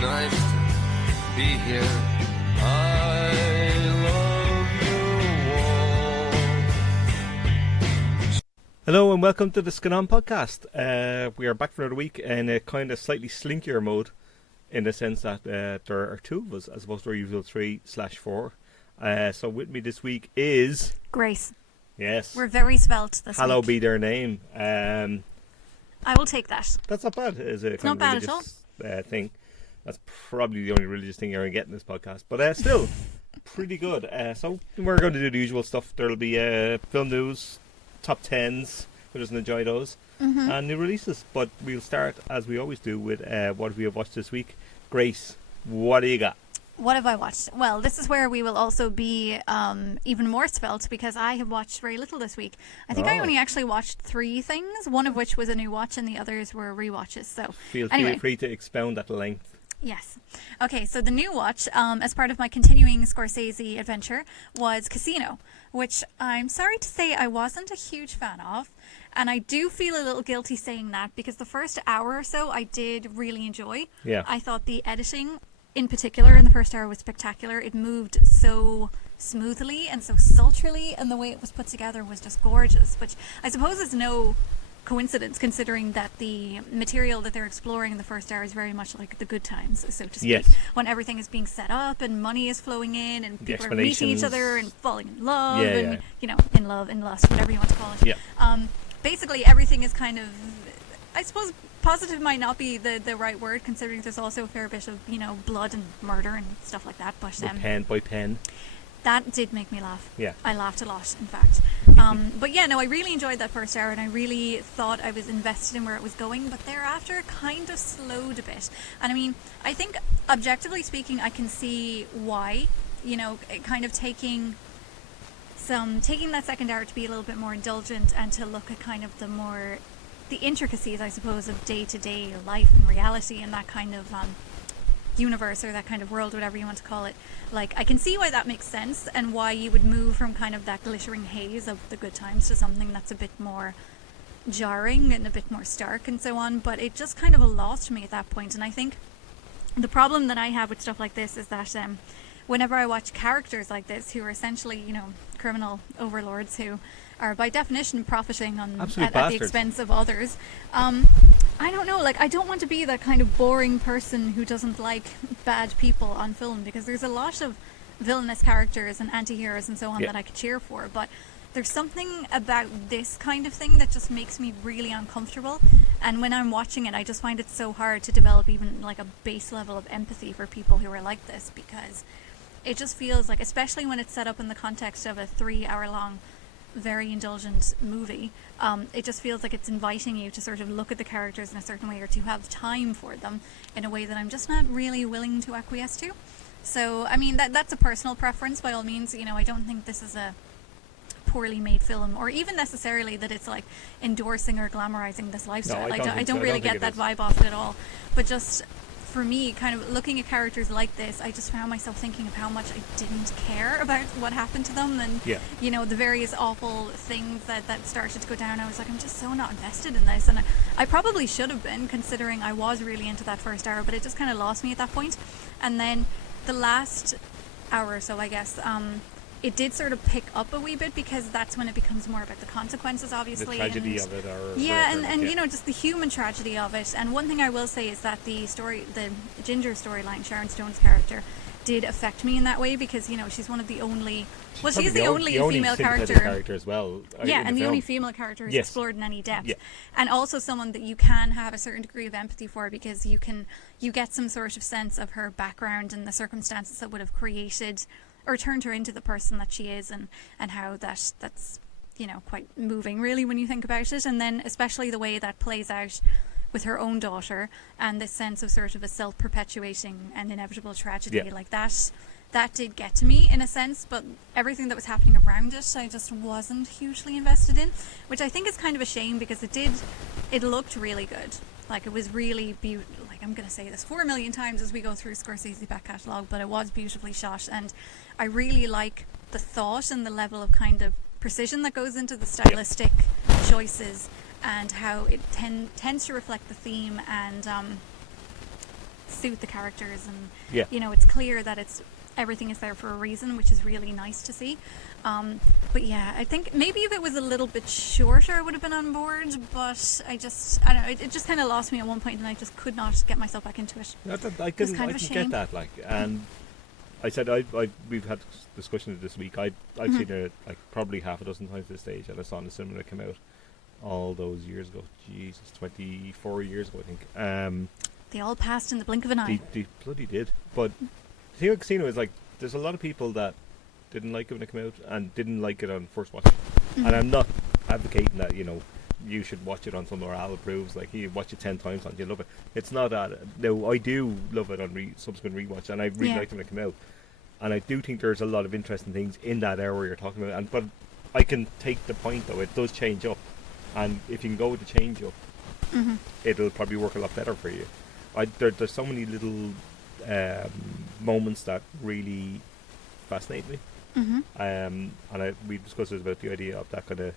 nice to be here. I love you all. Hello and welcome to the Scannain Podcast. We are back for another week in a kind of slightly slinkier mode, in the sense that there are two of us as opposed to our usual 3/4. So with me this week is Grace. Yes. We're very svelte this Hallowed week. be their name. I will take that. That's not bad. It's a kind not of bad at all. religious thing. That's probably the only religious thing you're going to get in this podcast. But still, pretty good. So we're going to do the usual stuff. There'll be film news, top 10s, who doesn't enjoy those, and new releases. But we'll start, as we always do, with what we have watched this week. Grace, what do you got? What have I watched? Well, this is where we will also be even more svelte, because I have watched very little this week. I think I only actually watched 3 things, one of which was a new watch and the others were rewatches. So Feel free to expound at length. Yes. Okay, so the new watch, as part of my continuing Scorsese adventure, was Casino, which I'm sorry to say I wasn't a huge fan of. And I do feel a little guilty saying that, because the first hour or so I did really enjoy. Yeah. I thought the editing, in particular, in the first hour was spectacular. It moved so smoothly and so sultrily, and the way it was put together was just gorgeous, which I suppose is no coincidence, considering that the material that they're exploring in the first hour is very much like the good times, so to speak. Yes. When everything is being set up and money is flowing in and people are meeting each other and falling in love you know, in love, in lust, whatever you want to call it. Yeah. Basically everything is kind of, I suppose positive might not be the right word, considering there's also a fair bit of, you know, blood and murder and stuff like that. But Pen by pen. that did make me laugh. Yeah. I laughed a lot, in fact. But yeah, no, I really enjoyed that first hour, and I really thought I was invested in where it was going, but thereafter it kind of slowed a bit. And I mean, I think, objectively speaking, I can see why, you know, it kind of taking that second hour to be a little bit more indulgent and to look at kind of the intricacies, I suppose, of day-to-day life and reality and that kind of universe, or that kind of world, whatever you want to call it. Like, I can see why that makes sense, and why you would move from kind of that glittering haze of the good times to something that's a bit more jarring and a bit more stark and so on. But it just kind of lost me at that point. And I think the problem that I have with stuff like this is that whenever I watch characters like this, who are essentially, you know, criminal overlords who are by definition profiting at the expense of others, I don't know, like, I don't want to be that kind of boring person who doesn't like bad people on film, because there's a lot of villainous characters and anti-heroes and so on that I could cheer for, but there's something about this kind of thing that just makes me really uncomfortable. And when I'm watching it, I just find it so hard to develop even like a base level of empathy for people who are like this, because it just feels like, especially when it's set up in the context of a 3-hour-long, very indulgent movie, it just feels like it's inviting you to sort of look at the characters in a certain way, or to have time for them in a way that I'm just not really willing to acquiesce to. So, I mean, that's a personal preference, by all means. You know, I don't think this is a poorly made film, or even necessarily that it's like endorsing or glamorizing this lifestyle. No, I don't really get that vibe off it at all. But just for me, kind of looking at characters like this, I just found myself thinking of how much I didn't care about what happened to them, and you know, the various awful things that started to go down. I was like, I'm just so not invested in this, and I probably should have been, considering I was really into that first hour, but it just kind of lost me at that point. And then the last hour or so, I guess, it did sort of pick up a wee bit, because that's when it becomes more about the consequences, obviously. The tragedy of it. And you know, just the human tragedy of it. And one thing I will say is that the Ginger storyline, Sharon Stone's character, did affect me in that way, because, you know, she's one of the only... Well, she is the only female character as well. Yeah, and the only female character is explored in any depth. Yeah. And also someone that you can have a certain degree of empathy for, because you get some sort of sense of her background and the circumstances that would have created or turned her into the person that she is, and how that's, you know, quite moving, really, when you think about it. And then especially the way that plays out with her own daughter, and this sense of sort of a self-perpetuating and inevitable tragedy, like that did get to me in a sense. But everything that was happening around it, I just wasn't hugely invested in, which I think is kind of a shame, because it looked really good. Like, it was really beautiful. Like, I'm going to say this 4 million times as we go through Scorsese's back catalogue, but it was beautifully shot, and I really like the thought and the level of kind of precision that goes into the stylistic choices, and how it tends to reflect the theme and suit the characters, and Yeah. it's clear that everything is there for a reason, which is really nice to see. But yeah, I think maybe if it was a little bit shorter, I would have been on board. But I don't know. It just kind of lost me at one point, and I just could not get myself back into it. I can kind of a get shame. that, like, and I said we've had discussions this week. I've seen it like probably half a dozen times at this stage, and I saw it in the cinema when it came out all those years ago. Jesus, 24 years ago, I think. They all passed in the blink of an eye. They bloody did. But the thing with Casino is, like, there's a lot of people that didn't like it when it came out and didn't like it on first watch. Mm-hmm. And I'm not advocating that, you should watch it on some morale approves, like you watch it 10 times and you love it. It's not that. No, I do love it on subsequent rewatch, and I really liked it when it came out. And I do think there's a lot of interesting things in that area you're talking about. But I can take the point, though, it does change up. And if you can go with the change up, Mm-hmm. it'll probably work a lot better for you. There's so many little moments that really fascinate me. Mm-hmm. And we discussed this about the idea of that kind of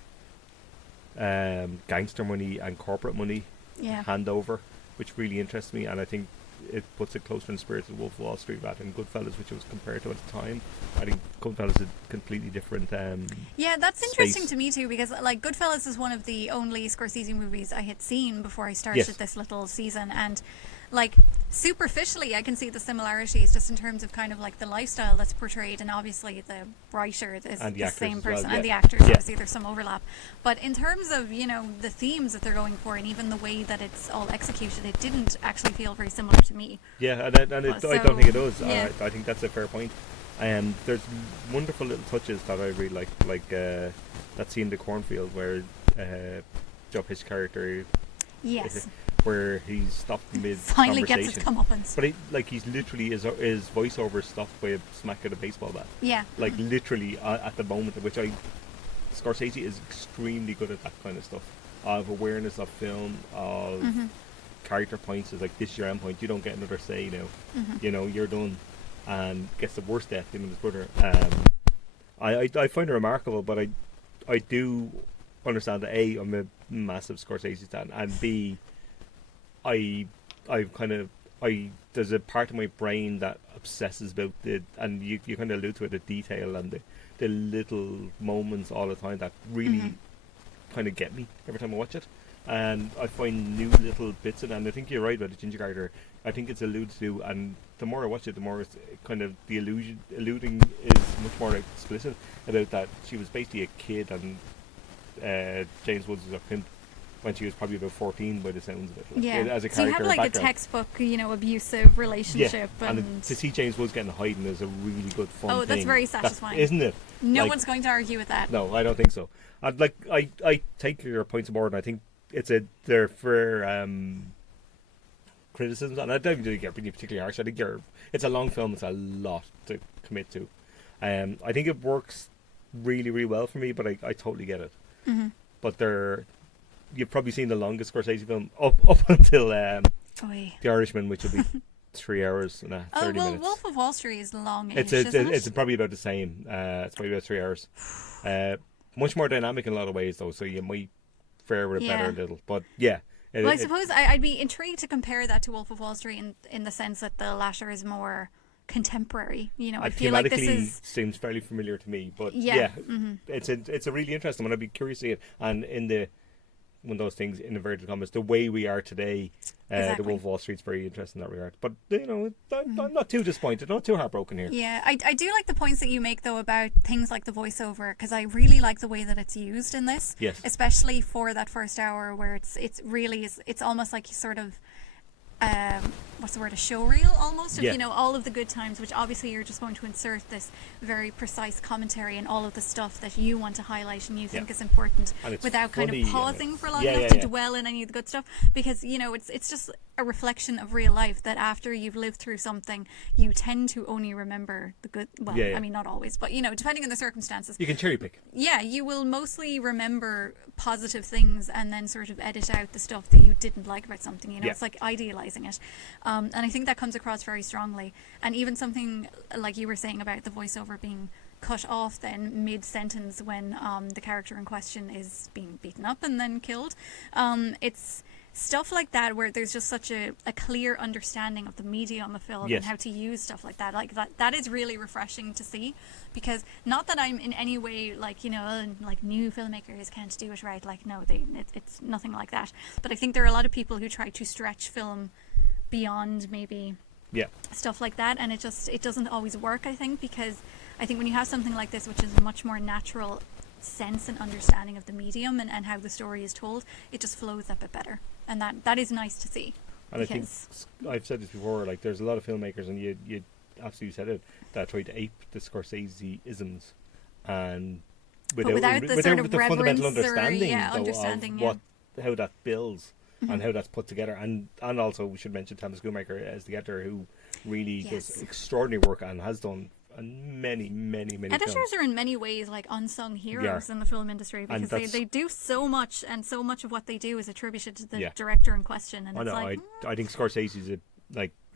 gangster money and corporate money Yeah. handover, which really interests me, and I think it puts it closer in spirit to Wolf of Wall Street rather than Goodfellas, which it was compared to at the time. I think Goodfellas is a completely different Yeah, that's interesting space. to me too, because like Goodfellas is one of the only Scorsese movies I had seen before I started Yes. this little season, and like superficially I can see the similarities just in terms of kind of like the lifestyle that's portrayed, and obviously the writer is And the the actors same as well, person, yeah. and the actors, Yeah. obviously there's some overlap, but in terms of the themes that they're going for and even the way that it's all executed, it didn't actually feel very similar to me. Yeah, and I don't think it does. yeah. I think that's a fair point. There's wonderful little touches that I really like that scene in the cornfield where Joe Pesci's character, Yes, where he's stopped mid finally conversation. gets his comeuppance. But he's literally his voiceover stopped by a smack of a baseball bat. Yeah. Like literally at the moment, which Scorsese is extremely good at that kind of stuff, of awareness of film, of Mm-hmm. character points. Is like, this is your end point. You don't get another say now. Mm-hmm. You're done, and gets the worst death in his brother. I find it remarkable, but I do understand that A, I'm a massive Scorsese fan, and B, there's a part of my brain that obsesses about and you kind of allude to it, the detail and the little moments all the time that really kind of get me every time I watch it. And I find new little bits in it, and I think you're right about the ginger character. I think it's alluded to, and the more I watch it, the more it's kind of the alluding is much more explicit about that she was basically a kid, and James Woods was a pimp when she was probably about 14 by the sounds of it. Like, Yeah, as a so you have character like a background. textbook, abusive relationship, Yeah, and to see James Woods getting hiding is a really good fun thing. Oh, that's very satisfying. Isn't it? no Like, one's going to argue with that. No, I don't think so. I take your points on board, and I think they're fair criticisms, and I don't think you're being particularly harsh. I think it's a long film. It's a lot to commit to. I think it works really, really well for me, but I totally get it. Mm-hmm. But you've probably seen the longest Scorsese film up until Oy. The Irishman, which will be 3 hours and 30 Oh, well, minutes. Wolf of Wall Street is long-ish, It's isn't it's it? probably about the same. It's probably about 3 hours. Much more dynamic in a lot of ways, though, so you might fare with it better a little. But yeah. Well, I suppose I'd be intrigued to compare that to Wolf of Wall Street in the sense that the latter is more contemporary. I feel like this is... seems fairly familiar to me, but Yeah. it's a really interesting one. I'd be curious to see it. And in one of those things, in inverted commas, the way we are today, Exactly. the Wolf of Wall Street's very interesting in that regard. But I'm not too disappointed, not too heartbroken here. Yeah, I do like the points that you make, though, about things like the voiceover, because I really like the way that it's used in this. Yes. Especially for that first hour where it's really it's almost like you sort of what's the word, a show reel almost of all of the good times, which obviously you're just going to insert this very precise commentary and all of the stuff that you want to highlight and you think is important, without kind of pausing for long enough to dwell in any of the good stuff, because it's just a reflection of real life that after you've lived through something, you tend to only remember the good. Well, I mean, not always, but depending on the circumstances, you can cherry pick. Yeah, you will mostly remember positive things and then sort of edit out the stuff that you didn't like about something. It's like idealizing it, and I think that comes across very strongly. And even something like you were saying about the voiceover being cut off then mid-sentence when the character in question is being beaten up and then killed. stuff like that where there's just such a clear understanding of the medium of film Yes. and how to use stuff like that. Like that is really refreshing to see, because not that I'm in any way like, you know, like new filmmakers can't do it right. Like, no, it's nothing like that. But I think there are a lot of people who try to stretch film beyond maybe stuff like that, and it doesn't always work, I think, because I think when you have something like this, which is a much more natural sense and understanding of the medium and how the story is told, it just flows a bit better, and that is nice to see. And I think I've said this before, like there's a lot of filmmakers, and you absolutely said it, that try to ape the Scorsese isms, and without the sort of the fundamental understanding understanding of how that builds and how that's put together, and also we should mention Thomas Schumacher as the editor, who really does extraordinary work and has done many editors films. are in many ways like unsung heroes in the film industry, because they do so much, and so much of what they do is attributed to the director in question. And I think Scorsese's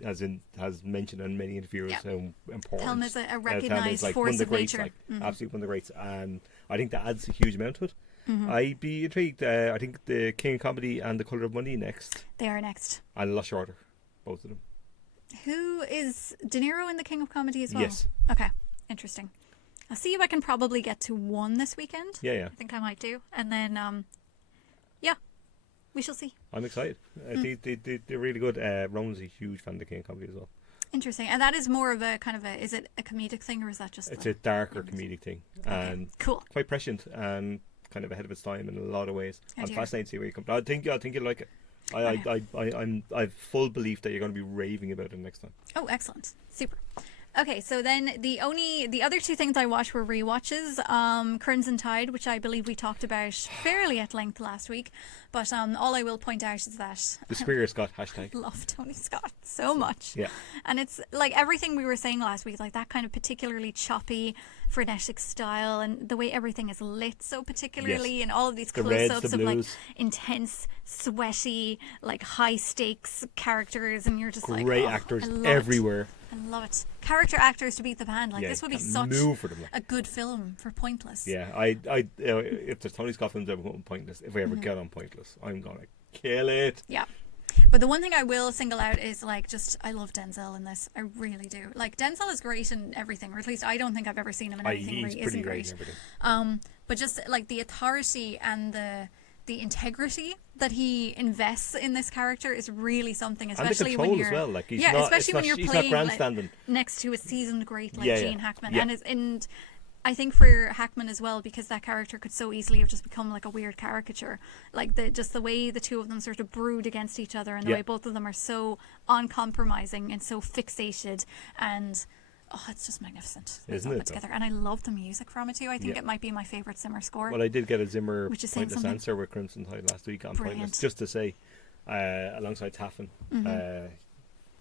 has mentioned in many interviews how important film is a recognised force of nature, absolutely one of the greats, and I think that adds a huge amount to it. I'd be intrigued. I think the King of Comedy and The Colour of Money next. They are next. And Lost Order, both of them. Who is De Niro in The King of Comedy as well? Yes. Okay, interesting. I'll see if I can probably get to one this weekend. Yeah. I think I might do. And then, we shall see. I'm excited. They're really good. Rowan's a huge fan of The King of Comedy as well. Interesting. And that is more of a kind of is it a comedic thing, or is that just... It's a darker comedic thing. And cool. Quite prescient and kind of ahead of its time in a lot of ways. I'm fascinated to see where you come. I think you'll like it. I've full belief that you're going to be raving about it next time. Oh, excellent. Super. Okay, so then the other two things I watched were rewatches. Crimson Tide, which I believe we talked about fairly at length last week, but all I will point out is that the Superior Scott hashtag. Love Tony Scott so much. Yeah. And it's like everything we were saying last week, like that kind of particularly choppy, frenetic style, and the way everything is lit so particularly, and all of these close-ups of like intense, sweaty, like high stakes characters, and you're just like, great actors everywhere. I love it. Character actors to beat the band. Like this would be such a good film for Pointless. Yeah, if there's Tony Scott films ever on Pointless, if I ever get on Pointless, I'm gonna kill it. Yeah. But the one thing I will single out is like I love Denzel in this. I really do. Like Denzel is great in everything, or at least I don't think I've ever seen him in anything where he isn't great. But just like the authority and the integrity that he invests in this character is really something, especially and the when you're as well. Like especially when you're playing like, next to a seasoned great like Gene Hackman, and I think for Hackman as well, because that character could so easily have just become like a weird caricature. Like the way the two of them sort of brood against each other, and the way both of them are so uncompromising and so fixated, and it's just magnificent. Isn't it? Together. And I love the music from it too. I think it might be my favourite Zimmer score. Well, I did get a Zimmer Pointless answer with Crimson Tide last week on Pointless, just to say, alongside Taffin,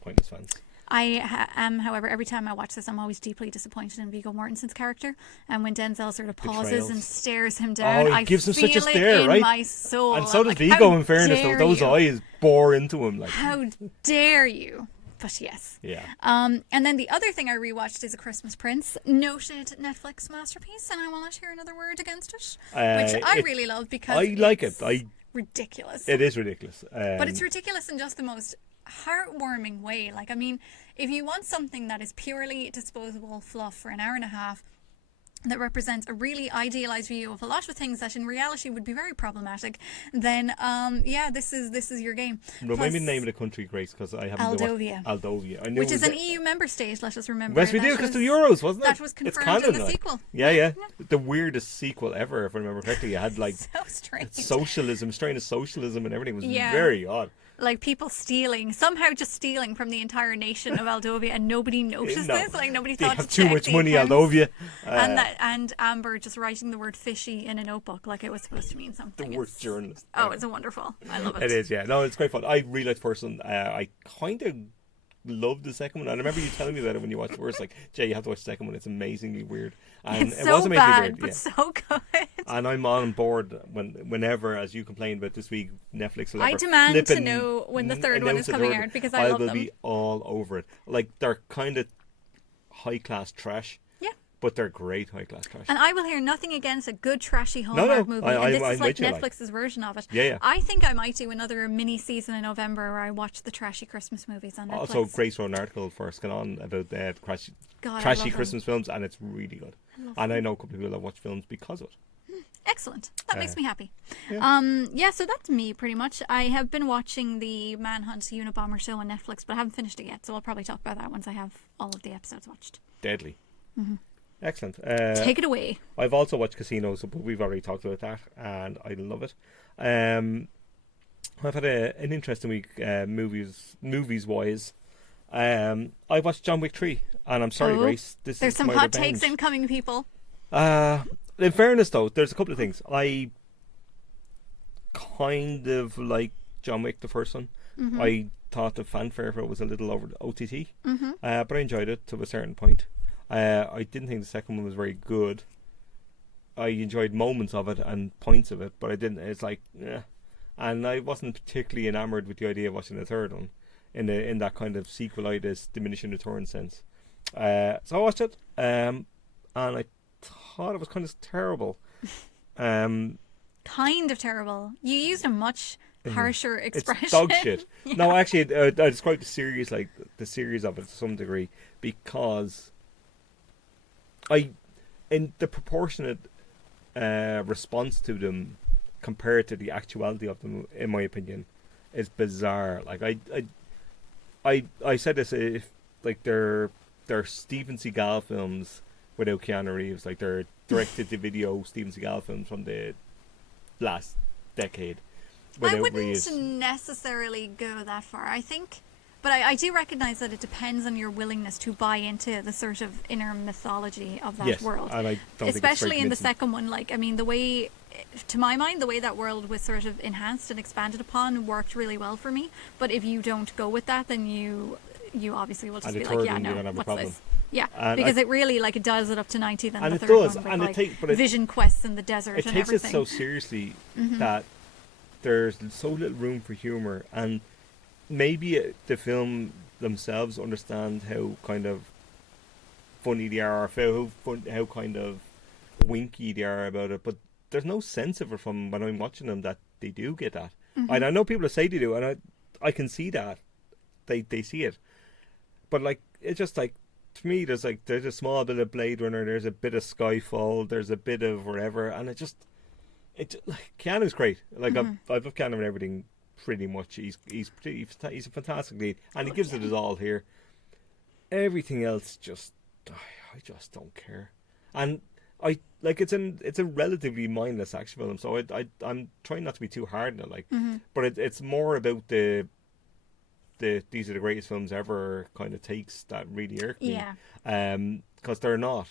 Pointless fans. I am, however, every time I watch this, I'm always deeply disappointed in Viggo Mortensen's character. And when Denzel sort of pauses and stares him down, I gives him feel such a stare, in right? my soul. And so does Viggo, in fairness, though. Those eyes bore into him. Like, how dare you? But yes. Yeah. And then the other thing I rewatched is A Christmas Prince, noted Netflix masterpiece, and I will not hear another word against it, which I really love because I like it. Ridiculous. It is ridiculous. But it's ridiculous in just the most heartwarming way. Like, I mean, if you want something that is purely disposable fluff for an hour and a half, that represents a really idealized view of a lot of things that in reality would be very problematic, then this is your game. Remind me the name of the country, Grace, because I haven't. Aldovia, which is an EU member state. Let us remember. Yes, we do, because the Euros, wasn't it? That was confirmed in the sequel. Yeah, the weirdest sequel ever, if I remember correctly. You had like so strange socialism, strain of socialism, and everything was very odd. Like people somehow just stealing from the entire nation of Aldovia, and nobody noticed this. Like nobody thought they have to check too much the money, accounts. Aldovia. And Amber just writing the word fishy in a notebook like it was supposed to mean something. The worst journalist. Oh, it's wonderful. I love it. It is, yeah. No, it's great fun. I really like the first one. I kind of loved the second one. I remember you telling me about it when you watched the first. Like, Jay, you have to watch the second one. It's amazingly weird. And it's it so was amazingly bad, weird, but so good. And I'm on board whenever, as you complained about this week, Netflix will I demand to know when the third one is coming out, because I love them. I will be all over it. Like, they're kind of high class trash. Yeah. but they're great high-class trash. And I will hear nothing against a good trashy Hallmark movie. And this is like Netflix's version of it. Yeah. I think I might do another mini season in November where I watch the trashy Christmas movies on Netflix. Also, Grace wrote an article for Scannain about trashy Christmas films, and it's really good. I know a couple of people that watch films because of it. Excellent. That makes me happy. Yeah. So that's me pretty much. I have been watching the Manhunt Unabomber show on Netflix, but I haven't finished it yet, so I'll probably talk about that once I have all of the episodes watched. Deadly. Excellent. Take it away. I've also watched Casino, so we've already talked about that, and I love it. I've had an interesting week, movies wise. I watched John Wick 3, and I'm sorry, Grace. There's some hot takes incoming, people. In fairness, though, there's a couple of things. I kind of like John Wick, the first one. I thought the fanfare for it was a little over the OTT, but I enjoyed it to a certain point. I didn't think the second one was very good. I enjoyed moments of it and points of it, but I didn't. It's like, and I wasn't particularly enamored with the idea of watching the third one in that kind of sequelitis, diminishing return sense. So I watched it, and I thought it was kind of terrible. Kind of terrible. You used a much harsher expression. It's dog shit. Yeah. No, actually, I described the series of it to some degree because in the proportionate response to them compared to the actuality of them, in my opinion, is bizarre. Like I said this, if like they're Steven Seagal films without Keanu Reeves, like they're directed to video Steven Seagal films from the last decade. I wouldn't necessarily go that far. I think, but I do recognize that it depends on your willingness to buy into the sort of inner mythology of that world. And I don't especially think in the second one. Like, I mean, the way, to my mind, the way that world was sort of enhanced and expanded upon worked really well for me. But if you don't go with that, then you obviously will just be like, yeah, no, what's this? Yeah, and because it really, like, it dials it up to 90 then the third one with, like, vision quests in the desert and everything. It takes it so seriously that there's so little room for humour, and maybe the film themselves understand how kind of funny they are, or how kind of winky they are about it, but there's no sense of it from when I'm watching them that they do get that. And I know people that say they do, and I can see that. They see it. But, like, it's just like, to me, there's a small bit of Blade Runner, there's a bit of Skyfall, there's a bit of whatever, and like, Keanu's great. Like, I love Keanu and everything pretty much. He's a fantastic lead, and he gives it his all here. Everything else, I just don't care. And I like it's a relatively mindless action film, so I'm trying not to be too hard on it, like, but it's more about the these are the greatest films ever kind of takes that really irk me. Because they're not,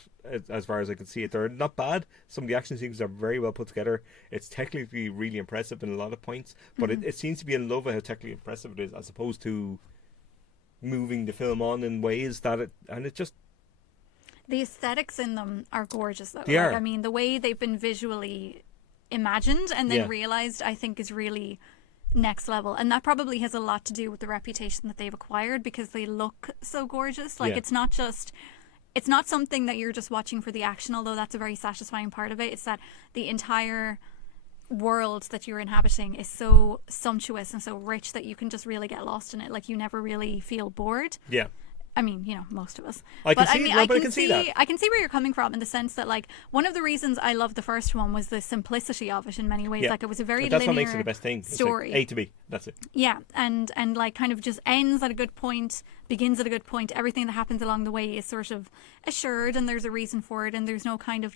as far as I can see it, they're not bad. Some of the action scenes are very well put together. It's technically really impressive in a lot of points, but it seems to be in love with how technically impressive it is, as opposed to moving the film on in ways that the aesthetics in them are gorgeous, though. They are. I mean, the way they've been visually imagined and then realized, I think, is really next level, and that probably has a lot to do with the reputation that they've acquired, because they look so gorgeous. Like, it's not something that you're just watching for the action, although that's a very satisfying part of it. It's that the entire world that you're inhabiting is so sumptuous and so rich that you can just really get lost in it. Like, you never really feel bored. I mean, most of us. I can see that. I can see where you're coming from, in the sense that, like, one of the reasons I loved the first one was the simplicity of it in many ways. Like, it was a very linear what makes it the best thing. Story. It's like A to B. That's it. Yeah, and like, kind of just ends at a good point, begins at a good point. Everything that happens along the way is sort of assured, and there's a reason for it, and there's no kind of,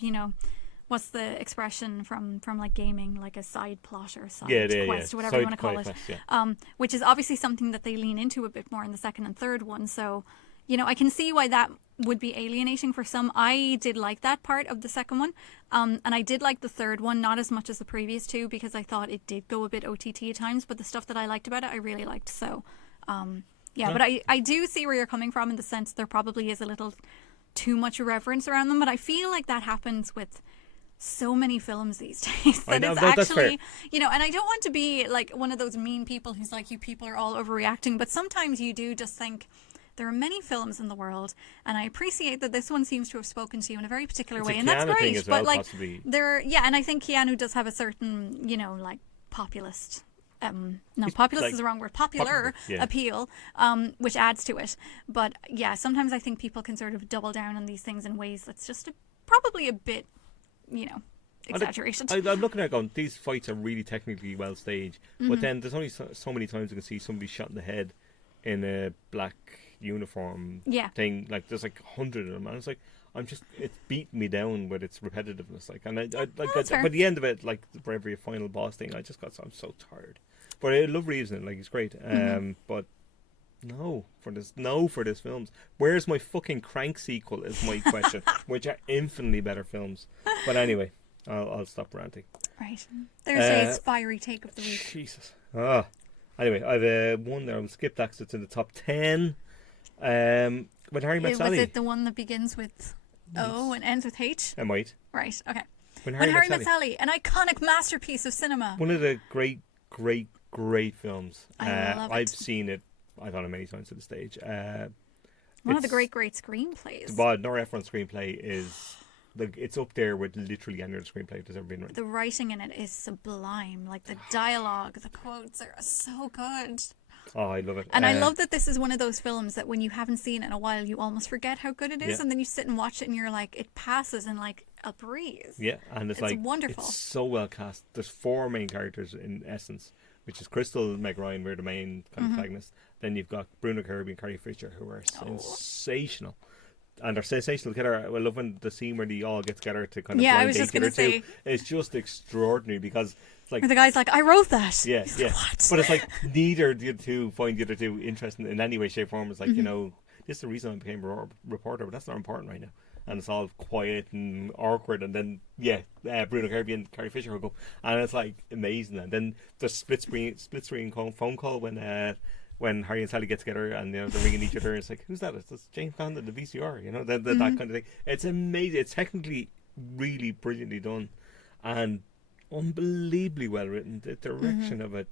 what's the expression from like gaming, like a side plot or side quest, whatever you want to call it. Quest, which is obviously something that they lean into a bit more in the second and third one. So, I can see why that would be alienating for some. I did like that part of the second one. And I did like the third one, not as much as the previous two, because I thought it did go a bit OTT at times, but the stuff that I liked about it, I really liked. So, but I do see where you're coming from, in the sense there probably is a little too much reverence around them, but I feel like that happens with so many films these days that it's actually, and I don't want to be like one of those mean people who's like, you people are all overreacting, but sometimes you do just think there are many films in the world, and I appreciate that this one seems to have spoken to you in a very particular It's way, a and that's Keanu thing great. as well, But like, possibly. and I think Keanu does have a certain, like populist. No, populist like is the wrong word. Popular yeah. appeal, which adds to it. But yeah, sometimes I think people can sort of double down on these things in ways that's just probably a bit, exaggerated. I'm looking at it going, these fights are really technically well staged, but then there's only so many times you can see somebody shot in the head in a black uniform thing. Like there's like 100 of them, and it's like it's beating me down with its repetitiveness. Like, and by the end of it, like for every final boss thing, I'm so tired. But I love Reeves in it, like he's great. But no for this films. Where's my fucking Crank sequel? Is my question. Which are infinitely better films. But anyway, I'll stop ranting. Right. Thursday's fiery take of the week. Jesus. Anyway, I've one there. I'll skip that 'cause it's in the top 10. When Harry Met Sally. Was it the one that begins with O and ends with H? I might. Right. Okay. When Harry Met Sally, an iconic masterpiece of cinema. One of the great films. I love it. I've seen it. I've done it many times to the stage. One of the great screenplays. But Nora Ephron's screenplay is it's up there with literally any other screenplay that's ever been written. The writing in it is sublime. Like the dialogue, the quotes are so good. Oh, I love it. And I love that this is one of those films that when you haven't seen it in a while, you almost forget how good it is, Yeah. and then you sit and watch it, and you're like, it passes in like a breeze. Yeah, and it's like wonderful. It's so well cast. There's 4 main characters in essence, which is Crystal, Meg Ryan, we're the main kind of protagonists. Then you've got Bruno Kirby and Carrie Fisher, who are sensational. And they're sensational together. I love when the scene where they all get together to kind of I blind was date just going to say. It's just extraordinary because it's like Where the guy's like, I wrote that. Yeah, He's yeah. like, what? But it's like neither the other two find the other two interesting in any way, shape, or form. It's like, this is the reason I became a reporter, but that's not important right now. And it's all quiet and awkward. And then, Bruno Kirby and Carrie Fisher hook up. And it's like amazing. And then the split screen phone call when Harry and Sally get together and they're ringing each other. It's like, who's that? It's James Condon, the VCR, that kind of thing. It's amazing. It's technically really brilliantly done and unbelievably well written. The direction of it,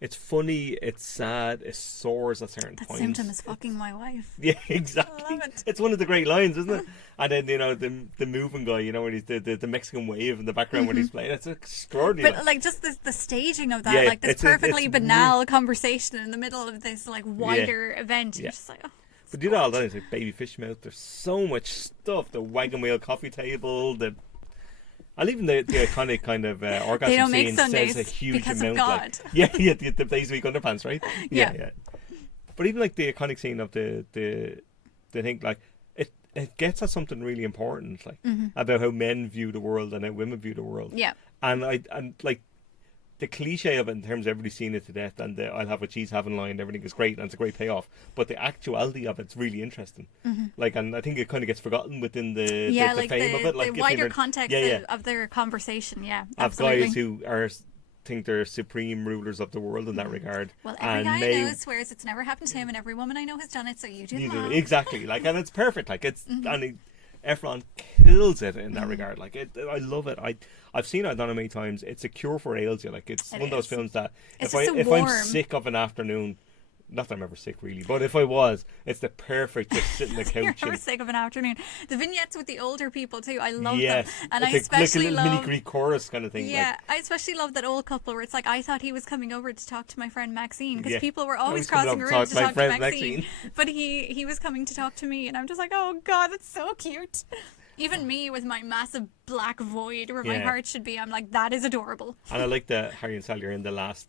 it's funny, it's sad, it soars at certain points. That symptom is fucking my wife. Yeah, exactly. I love it. It's one of the great lines, isn't it? And then the moving guy, when he's the Mexican wave in the background when he's playing, it's extraordinary. But like just the staging of that, like this perfectly banal conversation in the middle of this like wider event. You're just like, oh. But you know all that, it's like baby fish mouth. There's so much stuff. The wagon wheel coffee table, and even the iconic kind of orgasm They don't scene make Sundays says a huge because amount. of God. The Days Week Underpants, right? Yeah. But even like the iconic scene of the thing, like it gets at something really important, like about how men view the world and how women view the world. Yeah. And like the cliche of it in terms of everybody seeing it to death and the I'll have what she's having line, everything is great and it's a great payoff. But the actuality of it's really interesting. Like, and I think it kind of gets forgotten within the fame of it. Like the wider context of their conversation. Yeah, absolutely. Of guys who think they're supreme rulers of the world in that regard. Well, every guy I know swears it's never happened to him, and every woman I know has done it. So you do that. Exactly. Like, and it's perfect. Like, it's and Efron kills it in that regard. Like, I love it. I've seen it done many times. It's a cure for ailsia. Like, it's one of those films that if I'm sick of an afternoon, not that I'm ever sick really, but if I was, it's the perfect just sit on the couch. You're never sick of an afternoon. The vignettes with the older people too, I love yes. them, and it's I especially like a love mini Greek chorus kind of thing. Yeah, I especially love that old couple where it's like I thought he was coming over to talk to my friend Maxine because people were always crossing the room to talk to Maxine, but he was coming to talk to me, and I'm just like, oh god, that's so cute. Even me with my massive black void where my heart should be, I'm like, that is adorable. And I like that Harry and Sally are in the last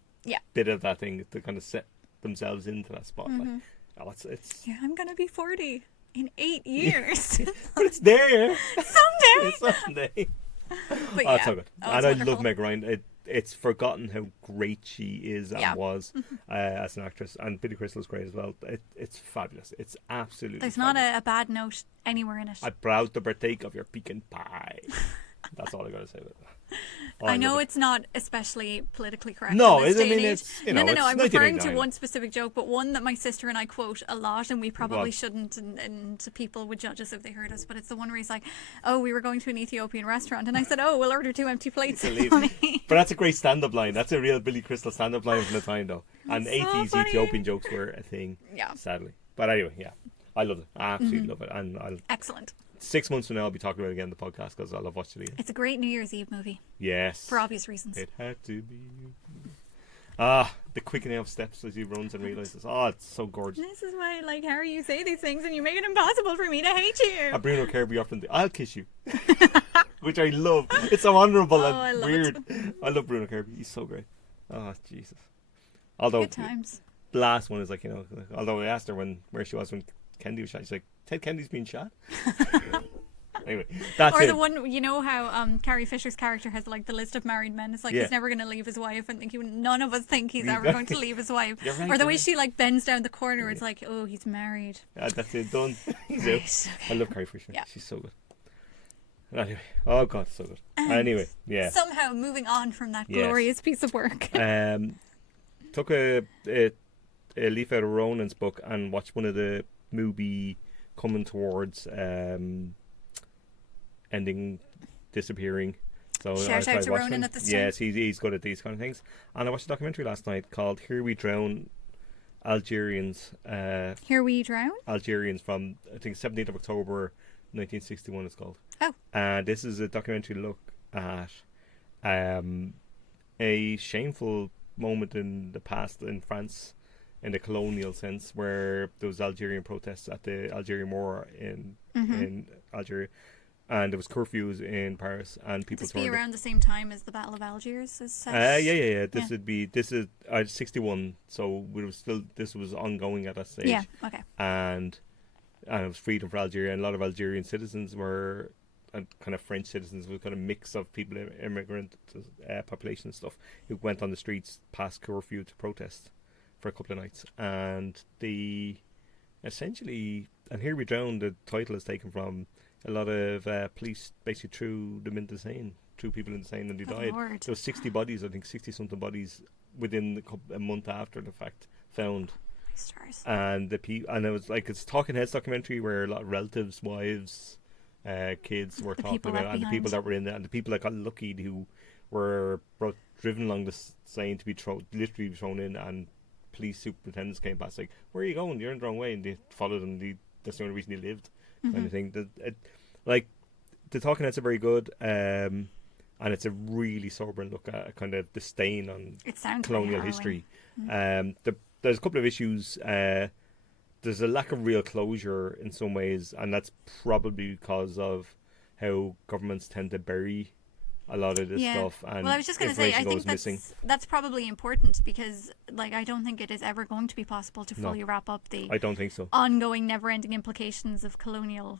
bit of that thing to kind of set themselves into that spot. Like, it's I'm gonna be 40 in 8 years. But it's there Someday. But it's so good. And I wonderful. love Meg Ryan. It's forgotten how great she is and was as an actress, and Billy Crystal's great as well. It's fabulous. It's absolutely There's fabulous. not a bad note anywhere in it. I'm proud to partake of your pecan pie. That's all I gotta say about that. I know it's not especially politically correct. No, in this I day mean, and age. it's, you know, no. it's I'm referring to 1989. one specific joke, but one that my sister and I quote a lot, and we probably What? shouldn't, and people would judge us if they heard us. But it's the one where he's like, "Oh, we were going to an Ethiopian restaurant," and I said, "Oh, we'll order 2 empty plates." But that's a great stand-up line. That's a real Billy Crystal stand-up line from the time, though. And That's so 80s funny. Ethiopian jokes were a thing, Yeah. sadly. But anyway, yeah. I love it. I absolutely love it. And Excellent. 6 months from now, I'll be talking about it again in the podcast because I love watching it again. It's a great New Year's Eve movie Yes. for obvious reasons. It had to be. The quickening of steps as he runs and realizes, it's so gorgeous. This is why, like, Harry, you say these things and you make it impossible for me to hate you. And Bruno Kirby often, I'll kiss you. Which I love. It's so honourable Oh, I and love weird. I love Bruno Kirby. He's so great. Oh, Jesus. Although, Good times. the last one is like, although I asked her where she was when Kennedy was shot, she's like, Ted Kennedy's been shot? Anyway, that's Or it. the one, you know how Carrie Fisher's character has like the list of married men. It's like Yeah. he's never going to leave his wife, and none of us think he's ever going to leave his wife. You're right, or the you're way right. she like bends down the corner, it's like, oh, he's married. That's it, done. He's out. Right, I love Carrie Fisher. Yeah. She's so good. Anyway, oh God, so good. Anyway, yeah. Somehow moving on from that Yes. glorious piece of work. Took a leaf out of Ronan's book and watched one of the movie coming towards ending, disappearing. So Shout I out to watched Ronan him. at this time. Yes, he's good at these kind of things. And I watched a documentary last night called "Here We Drown." Algerians Here we drown. from I think 17th of October 1961 it's called. Oh. And this is a documentary look at a shameful moment in the past in France in the colonial sense where there was Algerian protests at the Algerian War in Algeria, and there was curfews in Paris and people This be turned around the same time as the Battle of Algiers is set. yeah. This Yeah. is 61, so this was ongoing at that stage. Yeah. Okay. And it was freedom for Algeria, and a lot of Algerian citizens were and kind of French citizens, with kind of mix of people, immigrant population and stuff, who went on the streets past curfew to protest for a couple of nights. And essentially, and Here We Drown, the title is taken from a lot of police basically threw them into the Seine, threw people in the Seine, and they Good died. Lord. There was 60 bodies, I think 60 something bodies within a month after the fact found. Stars. And and it was like it's Talking Heads documentary where a lot of relatives, wives, kids were The talking people about it, left and the behind. people that were in there, and the people that got lucky who were driven along the Seine to be literally thrown in, and police superintendents came past like, "Where are you going? You're in the wrong way," and they followed them. That's the only reason they lived. Kind of thing. Like the Talking Heads are very good, and it's a really sobering look at kind of the stain on It sounds colonial very history. harrowing. There's a couple of issues. There's a lack of real closure in some ways, and that's probably because of how governments tend to bury a lot of this stuff. And well, I was just going to say, I think that's probably important because, like, I don't think it is ever going to be possible to fully wrap up the I don't think so. ongoing, never-ending implications of colonial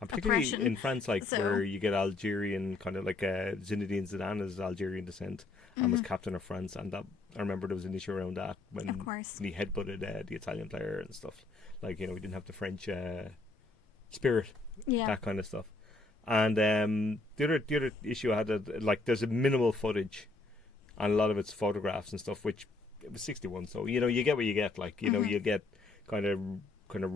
And particularly oppression. in France, like So- where you get Algerian kind of like Zinedine Zidane is Algerian descent and was captain of France, and that I remember there was an issue around that when Of course. he headbutted the Italian player and stuff. Like, we didn't have the French spirit, Yeah. that kind of stuff. And the other issue I had, like, there's a minimal footage, and a lot of it's photographs and stuff, which it was 61, so you get what you get. Like, you get kind of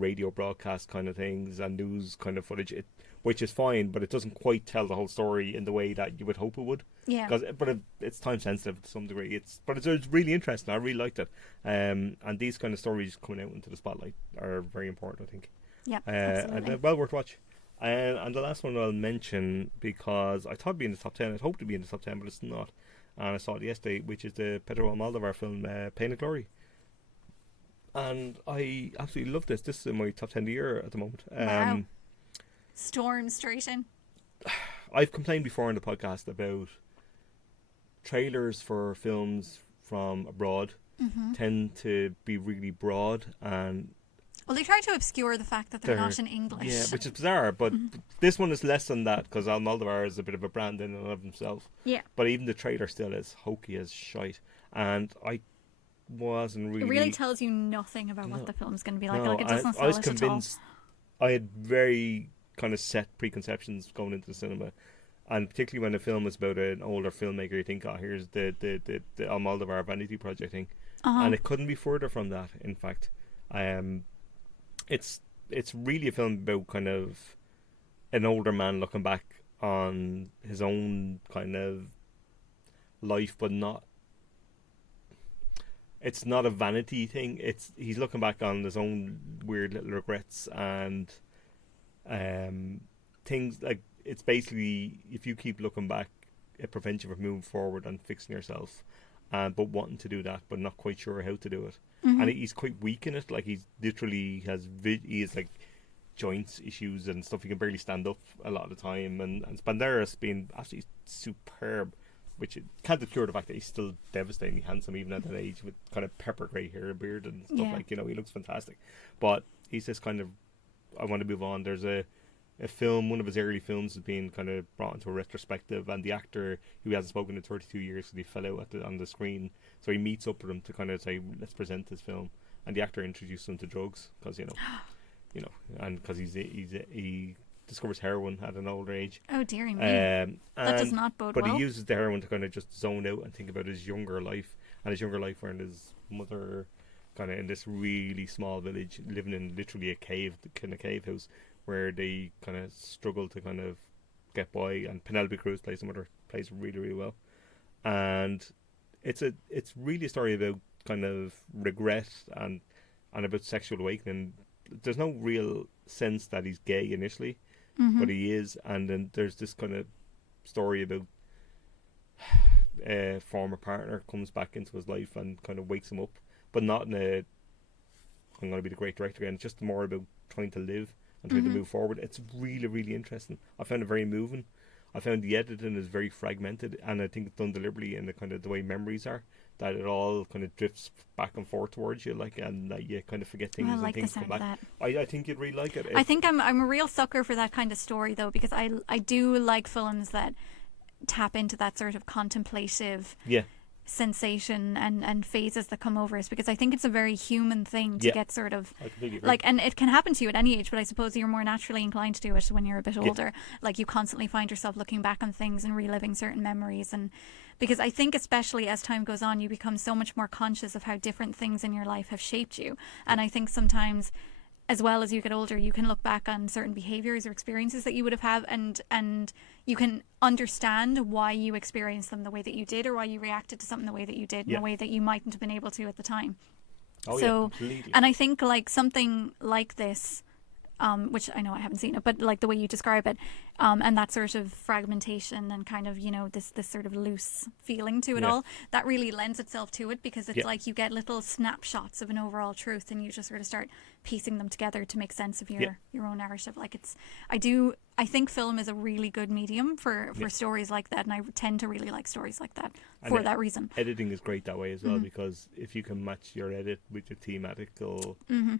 radio broadcast kind of things and news kind of footage, which is fine, but it doesn't quite tell the whole story in the way that you would hope it would. Yeah. But it's time sensitive to some degree. But it's really interesting. I really liked it. And these kind of stories coming out into the spotlight are very important, I think. Yeah, And absolutely. well worth watch. And the last one I'll mention, because I thought it'd be in the top 10. I'd hoped to be in the top 10, but it's not. And I saw it yesterday, which is the Pedro Almodovar film Pain and Glory. And I absolutely love this. This is in my top 10 of the year at the moment. Wow. Storm straight in. I've complained before on the podcast about trailers for films from abroad tend to be really broad, and Well, they try to obscure the fact that they're not in English. yeah, which is bizarre. But this one is less than that, because Almodovar is a bit of a brand in and of himself. Yeah. But even the trailer still is hokey as shite, and I wasn't really. It really tells you nothing about what the film's going to be like. No, Like, it doesn't I sell was it at all. convinced. I had very kind of set preconceptions going into the cinema, And particularly when a film is about an older filmmaker, you think, oh, here's the Almodovar Vanity Project thing. And it couldn't be further from that, in fact. It's really a film about kind of an older man looking back on his own kind of life, but not... It's not a vanity thing. He's looking back on his own weird little regrets and things like... It's basically, if you keep looking back, it prevents you from moving forward and fixing yourself, but wanting to do that, but not quite sure how to do it. And he's quite weak in it. Like, he's literally he has like joints issues and stuff. He can barely stand up a lot of the time. And Banderas being absolutely superb, which it can't obscure the fact that he's still devastatingly handsome even at that age, with kind of pepper grey hair and beard and stuff. Like, he looks fantastic. But he's just kind of, I want to move on. There's a film, one of his early films, is being kind of brought into a retrospective, and the actor, who hasn't spoken in 32 years because he fell out on the screen, so he meets up with him to kind of say, let's present this film. And the actor introduced him to drugs because and because he discovers heroin at an older age. Oh dearie me. That does not bode well. But he uses the heroin to kind of just zone out and think about his younger life, where his mother kind of in this really small village, living in literally a cave house, where they kind of struggle to kind of get by, and Penelope Cruz plays really, really well. And it's really a story about kind of regret and about sexual awakening. There's no real sense that he's gay initially, but he is. And then there's this kind of story about a former partner comes back into his life and kind of wakes him up, but not in a, I'm going to be the great director again. It's just more about trying to live and trying to move forward. It's really, really interesting. I found it very moving. I found the editing is very fragmented, and I think it's done deliberately in the kind of the way memories are, that it all kind of drifts back and forth towards you, like, and you kind of forget things and things come back. I think you'd really like it. I think I'm a real sucker for that kind of story, though, because I do like films that tap into that sort of contemplative sensation and phases that come over us, because I think it's a very human thing to get sort of like, and it can happen to you at any age, but I suppose you're more naturally inclined to do it when you're a bit older. Like, you constantly find yourself looking back on things and reliving certain memories, and because I think especially as time goes on, you become so much more conscious of how different things in your life have shaped you. And I think sometimes, as well as you get older, you can look back on certain behaviours or experiences that you would have had, and you can understand why you experienced them the way that you did, or why you reacted to something the way that you did in a way that you mightn't have been able to at the time. Completely. And I think like something like this, which I know I haven't seen it, but like the way you describe it, and that sort of fragmentation and kind of, this sort of loose feeling to it all, that really lends itself to it, because it's like you get little snapshots of an overall truth, and you just sort of start piecing them together to make sense of your own narrative. Like, I think film is a really good medium for stories like that, and I tend to really like stories like that for that reason. Editing is great that way as well, because if you can match your edit with your thematical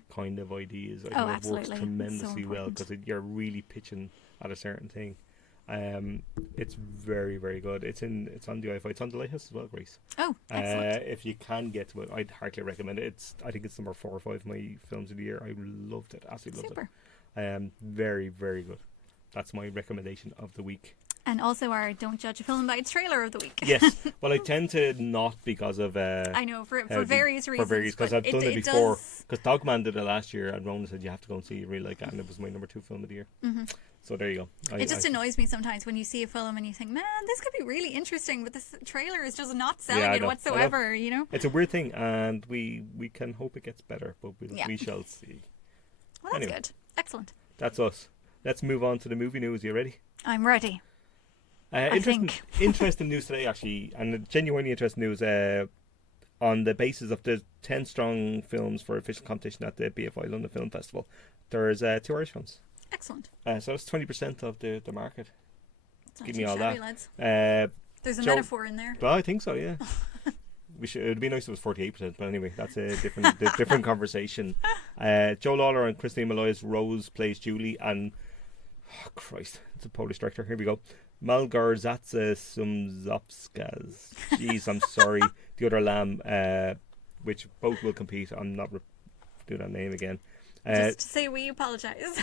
kind of ideas, I think it works tremendously well, because you're really pitching at a certain thing. It's very, very good. It's on the iFi. It's on the Lighthouse as well, Grace. Oh, excellent. If you can get to it, I'd heartily recommend it. I think it's number 4 or 5 of my films of the year. I loved it. Absolutely loved it. Very, very good. That's my recommendation of the week. And also our Don't Judge a Film by its Trailer of the week. Yes. Well, I tend to not, because of... I know, for various reasons. Because I've done it before. Because Dogman did it last year, and Rona said you have to go and see it. You really like it, and it was my number 2 film of the year. So there you go. It just annoys me sometimes when you see a film and you think, man, this could be really interesting, but this trailer is just not selling it whatsoever, It's a weird thing, and we can hope it gets better, but we shall see. Well, that's good. Excellent. That's us. Let's move on to the movie news. You ready? I'm ready. Interesting news today, actually, and genuinely interesting news on the basis of the 10 strong films for official competition at the BFI London Film Festival. There's 2 Irish films. Excellent. So that's 20% of the market. Give me all shabby, that. Lads. There's a metaphor in there. Well, I think so, yeah. It'd be nice if it was 48%, but anyway, that's a different conversation. Joe Lawler and Christine Malloy's Rose plays Julie, and Christ, it's a Polish director. Here we go. Malgorzata Sumzowskas. Jeez, I'm sorry. The Other Lamb, which both will compete. I'm not doing that name again. Just say we apologise.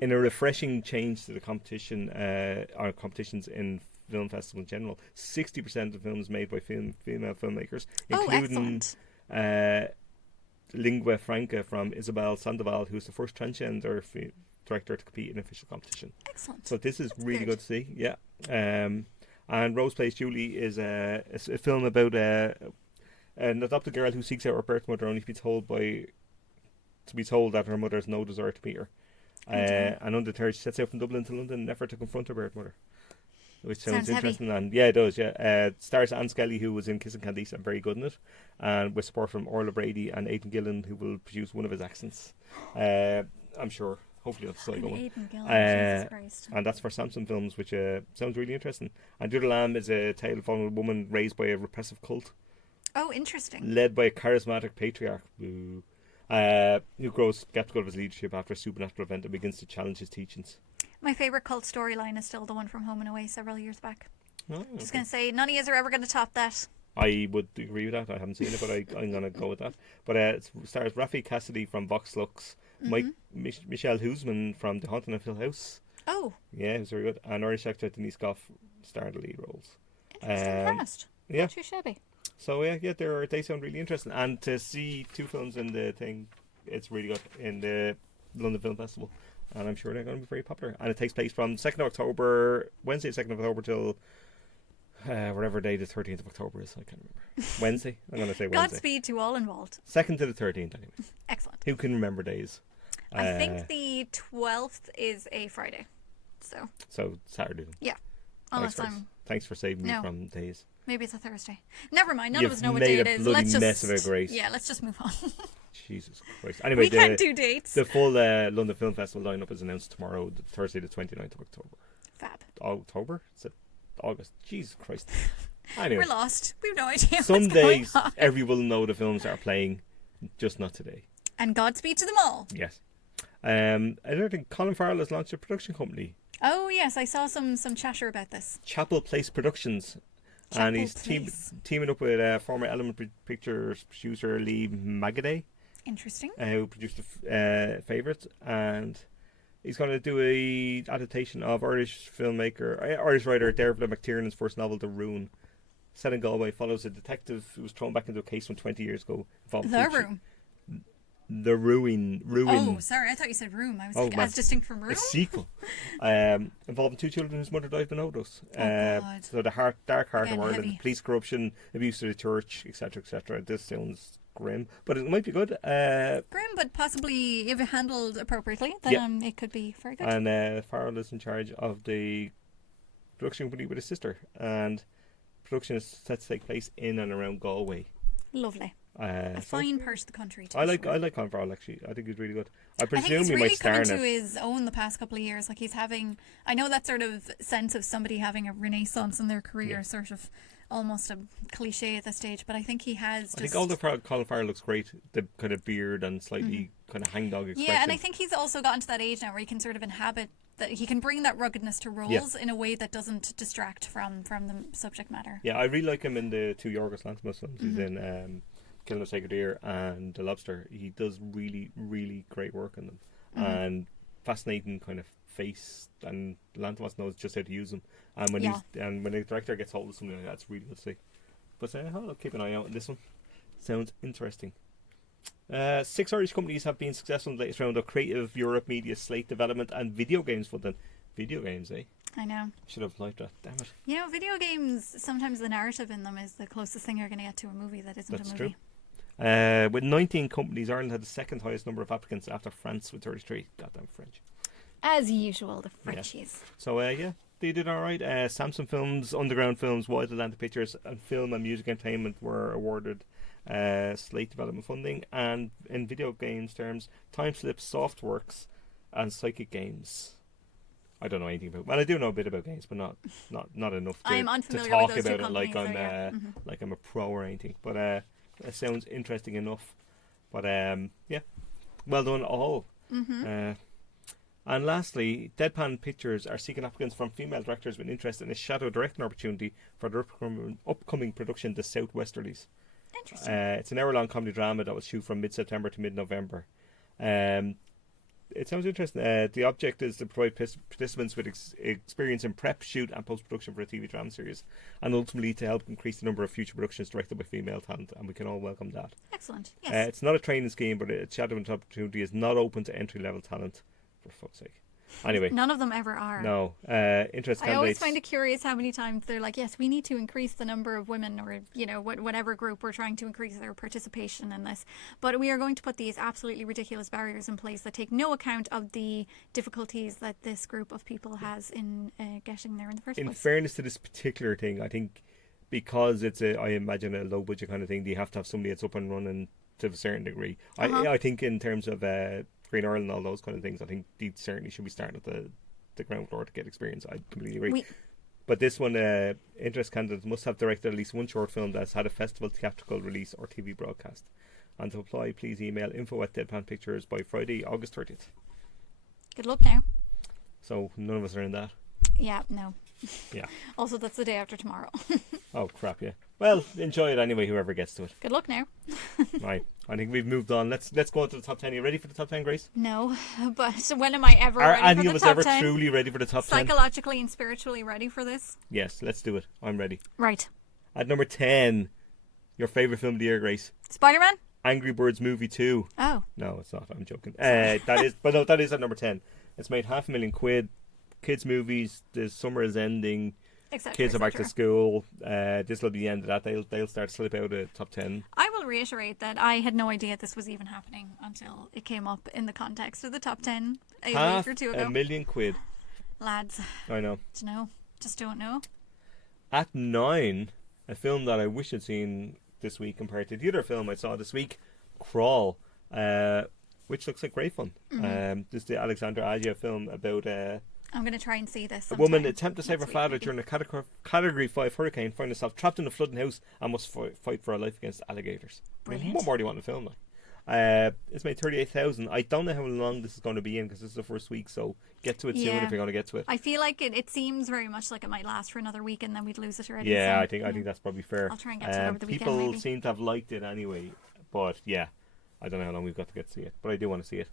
In a refreshing change to the competition, or competitions in film festival in general, 60% of films made by female filmmakers, including Lingua Franca from Isabel Sandoval, who's the first transgender director to compete in official competition. Excellent. So this is really good to see. Yeah. And Rose Plays Julie is a film about an adopted girl who seeks out her birth mother only to be told that her mother has no desire to meet her. And undeterred, she sets out from Dublin to London in an effort to confront her birth mother. Which sounds interesting. Heavy. And yeah, it does. Yeah, it stars Anne Skelly, who was in Kiss and Candice and very good in it, and with support from Orla Brady and Aidan Gillen, who will produce one of his accents. I'm sure. Hopefully that's the one. Aidan Gillen, Jesus Christ. And that's for Samson Films, which sounds really interesting. And The Other Lamb is a tale following a woman raised by a repressive cult. Oh, interesting. Led by a charismatic patriarch who grows skeptical of his leadership after a supernatural event and begins to challenge his teachings. My favourite cult storyline is still the one from Home and Away several years back. Oh, Just going to say, none of you are ever going to top that. I would agree with that. I haven't seen it, but I'm going to go with that. But it stars Rafi Cassidy from Vox Lux, Michelle Huseman from The Haunting of Hill House. Oh. Yeah, it was very good. And Irish actor Denise Goff starred the lead roles. Interesting cast. Yeah. Not too shabby. So they sound really interesting. And to see two films in the thing, it's really good in the London Film Festival. And I'm sure they're going to be very popular. And it takes place from 2nd of October, Wednesday 2nd of October till whatever day the 13th of October is. I can't remember. Wednesday? I'm going to say Wednesday. Godspeed to all involved. 2nd to the 13th anyway. Excellent. Who can remember days? I think the 12th is a Friday. So Saturday then. Yeah. Unless I'm... Thanks for saving me from days. Maybe it's a Thursday. Never mind. None You've of us know what day it is. Let's just mess of it, Grace. Yeah, let's just move on. Jesus Christ. Anyway, we can't do dates. The full London Film Festival lineup is announced tomorrow, Thursday the 29th of October. Fab. October? Is it August? Jesus Christ. Anyway. We're lost. We have no idea Some what's days going on. everyone will know the films are playing, just not today. And Godspeed to them all. Yes. Another thing, Colin Farrell has launched a production company. Oh yes, I saw some chatter about this. Chapel Place Productions. And he's teaming up with former Element Pictures producer Lee Magaday. Interesting. Who produced the Favourite, and he's going to do a adaptation of Irish writer Dervla McTiernan's first novel, The Ruin. Set in Galway, follows a detective who was thrown back into a case from 20 years ago. The Ruin. Oh, sorry, I thought you said Room. I was like, as distinct from Room? A sequel. Involving two children whose mother died of an overdose. God. So the dark heart Again, of Ireland, heavy. police corruption, abuse of the church, etc., etc. This sounds grim, but it might be good. Grim, but possibly, if it handled appropriately, then it could be very good. And Farrell is in charge of the production company with his sister, and production is set to take place in and around Galway. Lovely. A fine part of the country. I like Colin Farrell actually. I think he's really good. I presume think he's he really might star in coming it. to his own the past couple of years. Like he's having, I know that sort of sense of somebody having a renaissance in their career, sort of almost a cliche at this stage. But I think he has. I think all the Colin Farrell looks great. The kind of beard and slightly kind of hangdog expression. Yeah, and I think he's also gotten to that age now where he can sort of inhabit that. He can bring that ruggedness to roles in a way that doesn't distract from the subject matter. Yeah, I really like him in the two Yorgos Lanthimos films. He's in Killing a Sacred Deer and The Lobster. He does really, really great work in them. And fascinating kind of face, and Lanthimos knows just how to use them. And when the director gets hold of something like that, it's really good to see. But I'll keep an eye out on this one. Sounds interesting. 6 Irish companies have been successful in the latest round of Creative Europe Media Slate Development and Video Games Funding. Video games, eh? I know. Should have liked that. Damn it. You know, video games, sometimes the narrative in them is the closest thing you're going to get to a movie that isn't That's a movie. True. With 19 companies, Ireland had the second highest number of applicants after France with 33. Goddamn French. As usual, the Frenchies. So, they did alright. Samson Films, Underground Films, Wild Atlantic Pictures, and Film and Music Entertainment were awarded Slate Development Funding. And in video games terms, Timeslip, Softworks, and Psychic Games. I don't know anything about. Well, I do know a bit about games, but not enough to, I'm unfamiliar talk with those two about it like I'm companies, like I'm a pro or anything. But it sounds interesting enough. But well done all. And lastly, Deadpan Pictures are seeking applicants from female directors with interest in a shadow directing opportunity for their upcoming production, The Southwesterlies. Interesting. It's an hour-long comedy drama that was shoot from mid-September to mid-November. it sounds interesting. The object is to provide participants with experience in prep, shoot, and post-production for a TV drama series, and ultimately to help increase the number of future productions directed by female talent, and we can all welcome that. Excellent. Yes. It's not a training scheme, but a Shadowhunt opportunity is not open to entry-level talent, for fuck's sake. Anyway. None of them ever are. No. Interest candidates. I always find it curious how many times they're like, yes, we need to increase the number of women, or, whatever group we're trying to increase their participation in this. But we are going to put these absolutely ridiculous barriers in place that take no account of the difficulties that this group of people has in getting there in the first place. In fairness to this particular thing, I think because it's I imagine a low budget kind of thing, you have to have somebody that's up and running to a certain degree. I think in terms of Green Ireland and all those kind of things, I think they certainly should be starting at the ground floor to get experience. I completely agree. But this one, interest candidates must have directed at least one short film that's had a festival theatrical release or TV broadcast. And to apply, please email info@deadpanpictures by Friday, August 30th. Good luck now. So none of us are in that. Yeah, no. Yeah. Also, that's the day after tomorrow. Oh, crap, yeah. Well, enjoy it anyway, whoever gets to it. Good luck now. Right. I think we've moved on. Let's go on to the top 10. Are you ready for the top 10, Grace? No, but when am I ever ready for the top 10? Are any of us ever truly ready for the top 10? Psychologically and spiritually ready for this? Yes, let's do it. I'm ready. Right. At number 10, your favourite film of the year, Grace. Spider-Man? Angry Birds Movie 2. Oh. No, it's not. I'm joking. That is at number 10. It's made £500,000. Kids movies. The summer is ending. Kids are back to school. This will be the end of that. They'll start to slip out of top 10. I will reiterate that I had no idea this was even happening until it came up in the context of the top 10 a week or two ago. £500,000. Lads. I know. Just don't know. At 9, a film that I wish I'd seen this week compared to the other film I saw this week, Crawl, which looks like great fun. Mm-hmm. This is the Alexander Aja film about I'm going to try and see this. A woman attempt to save her father during a Category 5 hurricane, find herself trapped in a flooding house and must fight for her life against alligators. Brilliant. What more do you want in a film like? It's made 38,000. I don't know how long this is going to be in because this is the first week, so get to it soon if you're going to get to it. I feel like it seems very much like it might last for another week and then we'd lose it already. Yeah, so, I think that's probably fair. I'll try and get to it over the weekend. People maybe. seem to have liked it anyway, but yeah, I don't know how long we've got to get to see it, but I do want to see it.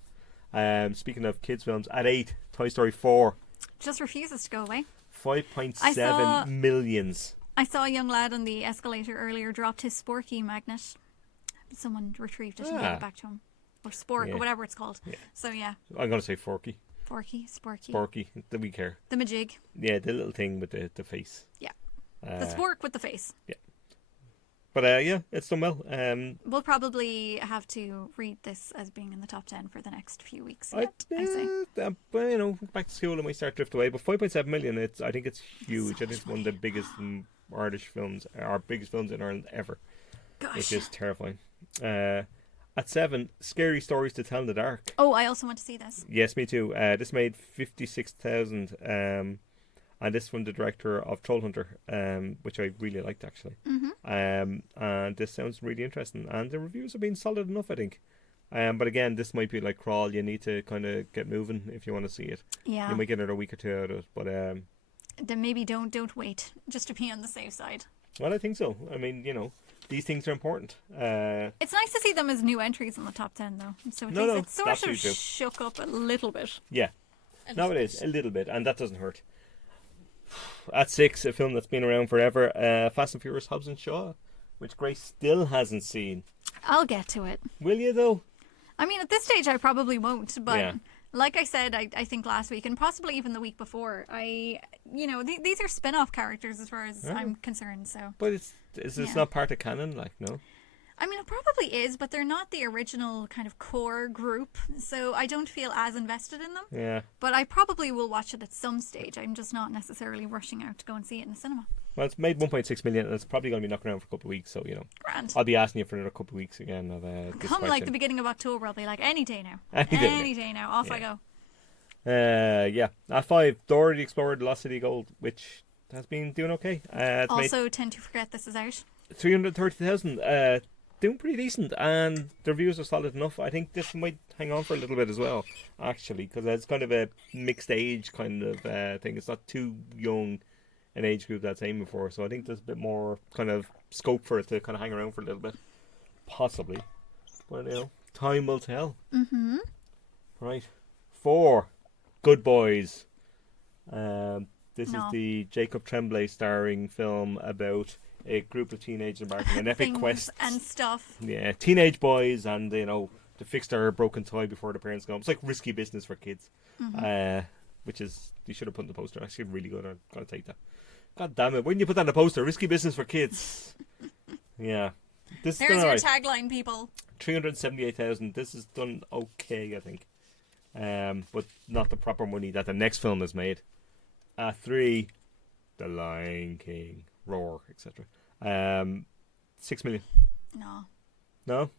Speaking of kids films, at 8, Toy Story 4. Just refuses to go away. 5.7 millions. I saw a young lad on the escalator earlier dropped his Sporky magnet. Someone retrieved it and gave it back to him. Or Spork, or whatever it's called. Yeah. So, yeah. I'm going to say Forky. Forky, Sporky. Sporky, the wee care. The majig. Yeah, the little thing with the face. Yeah. The spork with the face. Yeah. But yeah, it's done well. We'll probably have to read this as being in the top 10 for the next few weeks. I say. Back to school and we start drift away. But 5.7 million, I think it's huge. I think it's one of the biggest Irish films, our biggest films in Ireland ever. Gosh. Which is terrifying. At 7, Scary Stories to Tell in the Dark. Oh, I also want to see this. Yes, me too. This made 56,000. And this from the director of Trollhunter, which I really liked actually. Mm-hmm. And this sounds really interesting. And the reviews have been solid enough, I think. But again, this might be like Crawl. You need to kind of get moving if you want to see it. Yeah. You might get another week or two out of it. But then maybe don't wait, just to be on the safe side. Well, I think so. I mean, these things are important. It's nice to see them as new entries in the top 10, though. So it's sort of shook up a little bit. Yeah. No, it is. A little bit. And that doesn't hurt. At 6, a film that's been around forever, Fast and Furious Hobbs and Shaw, which Grace still hasn't seen. I'll get to it. Will you, though? I mean, at this stage, I probably won't, but like I said, I think last week, and possibly even the week before, these are spin-off characters as far as I'm concerned, so... But it's not part of canon, no? I mean, it probably is, but they're not the original kind of core group, so I don't feel as invested in them. Yeah. But I probably will watch it at some stage. I'm just not necessarily rushing out to go and see it in the cinema. Well, it's made 1.6 million, and it's probably going to be knocking around for a couple of weeks, so, Grand. I'll be asking you for another couple of weeks again of this Come question. like the beginning of October, I'll be like, any day now. Any day now. Off I go. Yeah. At 5, Dora the Explorer, The Lost City Gold, which has been doing okay. Also tend to forget this is out. 330,000. Doing pretty decent, and the reviews are solid enough. I think this might hang on for a little bit as well, actually, because it's kind of a mixed age kind of thing. It's not too young an age group that's aiming for, so I think there's a bit more kind of scope for it to kind of hang around for a little bit, possibly. But time will tell. Mm-hmm. Right, 4, Good Boys. This is No. the Jacob Tremblay starring film about a group of teenagers embarking on an epic Things quest. and stuff. Yeah, teenage boys, and to fix their broken toy before the parents go. It's like risky business for kids, which is you should have put in the poster. Actually, really good. I've got to take that. God damn it! When you put that in the poster, risky business for kids. Yeah, this There's is your alright. tagline, people. 378,000. This is done okay, I think, but not the proper money that the next film has made. 3, The Lion King, Roar, etc. 6 million. No. No.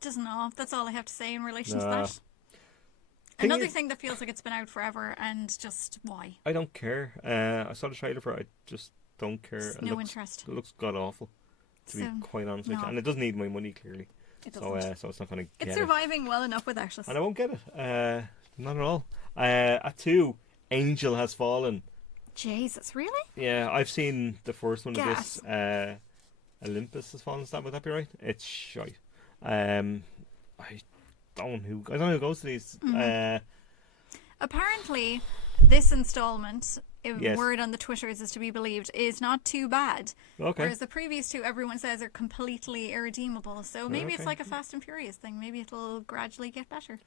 Just no. That's all I have to say in relation to No. that. Thing Another is- thing that feels like it's been out forever, and just why? I don't care. I saw the trailer for it. I just don't care. Just It no looks, interest. It looks god awful, to So, be quite honest with no. you. And it doesn't need my money, clearly. It So, doesn't. so it's not going to get It's it. surviving well enough without us. And I won't get it. Not at all. At 2, Angel Has Fallen. Jesus, really? Yeah, I've seen the first one of Gas. this. Olympus Has Fallen. Would that be right? It's shite. I don't know who goes to these. Apparently, this installment, if Yes. word on the Twitters is to be believed, is not too bad. Okay. Whereas the previous 2, everyone says, are completely irredeemable. So maybe it's Okay. like a Fast and Furious thing. Maybe it'll gradually get better.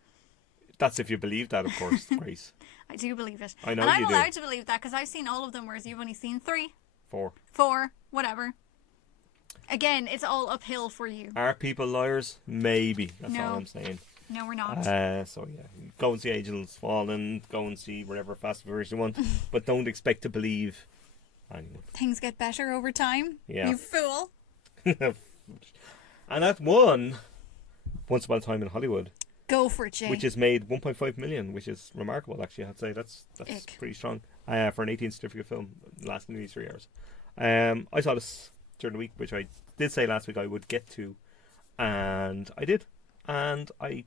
That's if you believe that, of course, Grace. I do believe it. I know and I'm you do. allowed to believe that because I've seen all of them, whereas you've only seen 3, 4. 4, whatever. Again, it's all uphill for you. Are people liars? Maybe. That's No. all I'm saying. No, we're not. So yeah, go and see Angels Fallen. Go and see whatever Fast and Furious you want, but don't expect to believe anyone. Things get better over time. Yeah. You fool. And at 1, Once Upon a Time in Hollywood, Go for it, Jay. which has made 1.5 million, which is remarkable. Actually, I'd say that's Ick. pretty strong for an 18 certificate film lasting nearly 3 hours. I saw this during the week, which I did say last week I would get to, and I did, and I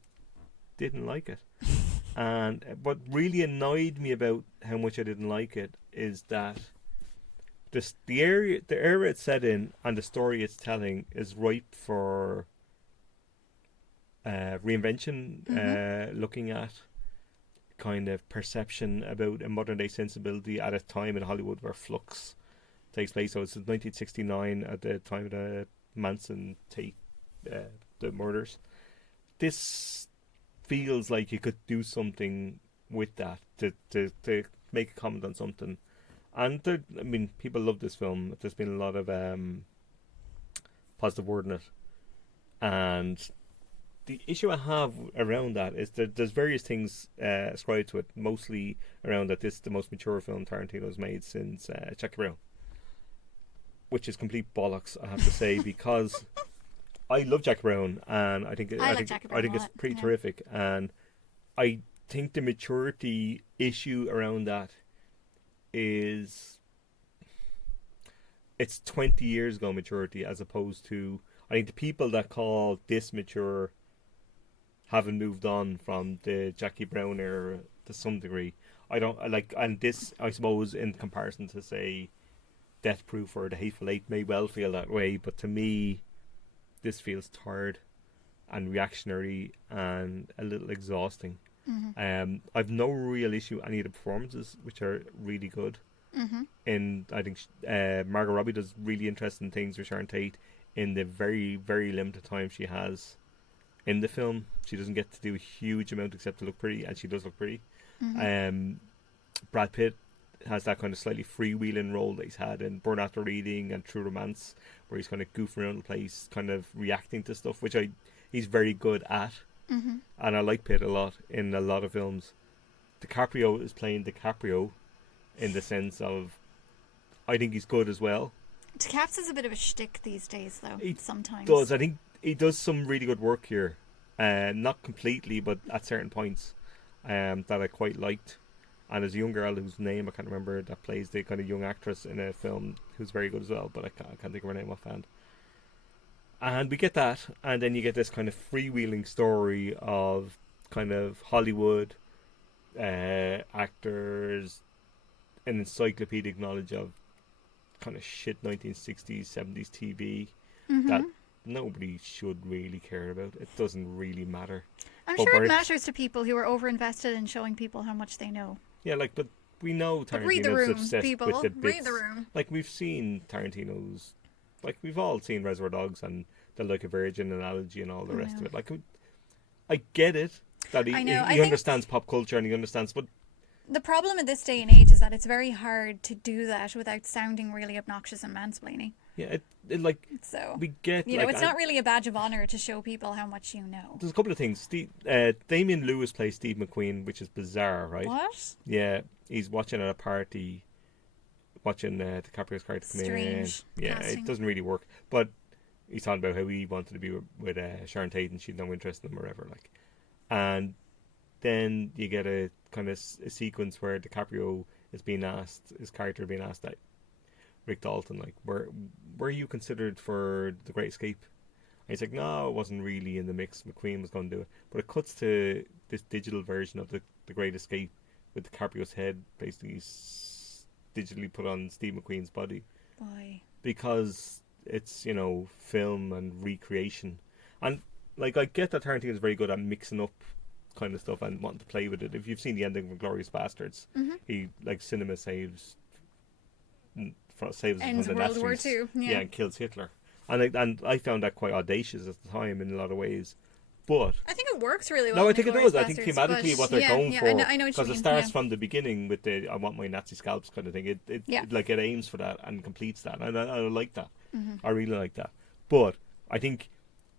didn't like it. And what really annoyed me about how much I didn't like it is that the area it's set in and the story it's telling is ripe for reinvention, looking at kind of perception about a modern day sensibility at a time in Hollywood where flux takes place. So it's 1969 at the time of the Manson Tate the murders. This feels like you could do something with that to make a comment on something. And people love this film. There's been a lot of positive word in it. And the issue I have around that is that there's various things ascribed to it, mostly around that this is the most mature film Tarantino's made since Jackie Brown. Which is complete bollocks, I have to say, because I love Jackie Brown, and I think Jackie Brown a it's lot, pretty yeah. terrific, and I think the maturity issue around that is it's 20 years ago maturity, as opposed to I think the people that call this mature haven't moved on from the Jackie Brown era to some degree. I don't like, and this I suppose in comparison to say Death Proof or The Hateful Eight may well feel that way, but to me this feels tired and reactionary and a little exhausting. I've no real issue with any of the performances, which are really good. And I think Margot Robbie does really interesting things with Sharon Tate in the very, very limited time she has in the film. She doesn't get to do a huge amount except to look pretty, and she does look pretty. Brad Pitt has that kind of slightly freewheeling role that he's had in Burn After Reading and True Romance, where he's kind of goofing around the place, kind of reacting to stuff, which he's very good at. And I like Pitt a lot in a lot of films. DiCaprio is playing DiCaprio in the sense of I think he's good as well. DeCaps is a bit of a shtick these days, though. He sometimes does. I think he does some really good work here. Not completely, but at certain points that I quite liked. And there's a young girl whose name I can't remember that plays the kind of young actress in a film who's very good as well, but I can't think of her name offhand. And we get that, and then you get this kind of freewheeling story of kind of Hollywood actors, an encyclopedic knowledge of kind of shit 1960s, 70s TV that nobody should really care about. It doesn't really matter. I'm But sure we're- it matters to people who are overinvested in showing people how much they know. Yeah, like, but we know But read the Tarantino's room, obsessed people. with the bits. Read the room. Like, we've seen Tarantino's, like, we've all seen Reservoir Dogs and the Like a Virgin analogy and all the rest of it. Like, I get it, that he I know, I he think- understands pop culture and he understands, but The problem in this day and age is that it's very hard to do that without sounding really obnoxious and mansplaining. yeah, it like, So, we get, you know, like, it's not really a badge of honor to show people how much you know. there's a couple of things. Damian Lewis plays Steve McQueen, which is bizarre, right? What? Yeah, he's watching at a party, watching DiCaprio's character come in. Strange Yeah, casting. it doesn't really work. But he's talking about how he wanted to be with Sharon Tate and she'd no interest in him or whatever. Like, and then you get a kind of a sequence where DiCaprio is being asked, his character being asked that Rick Dalton, like, were you considered for The Great Escape? And he's like, no, it wasn't really in the mix. McQueen was going to do it. But it cuts to this digital version of the Great Escape with DiCaprio's head basically digitally put on Steve McQueen's body. Boy. Because it's, you know, film and recreation. And, like, I get that Tarantino is very good at mixing up kind of stuff and wanting to play with it. If you've seen the ending of Inglourious Bastards, he, like, cinema saves Ends from the World War Nazis. II, yeah. Yeah, and kills Hitler. And I found that quite audacious at the time in a lot of ways. But I think it works really well. no, I in think it Inglourious does. I think Basterds, thematically but what they're going for, I know what you because mean. it starts yeah. from the beginning with the "I want my Nazi scalps" kind of thing. It like it aims for that and completes that, and I like that. I really like that. But I think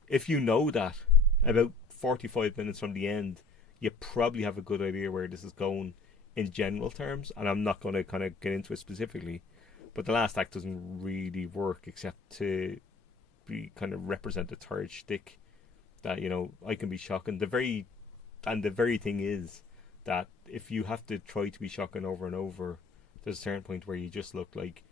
if you know that about 45 minutes from the end, you probably have a good idea where this is going in general terms. And I'm not going to kind of get into it specifically, but the last act doesn't really work except to be kind of represent the third shtick. That, you know, I can be shocking. The very thing is that if you have to try to be shocking over and over, there's a certain point where you just look like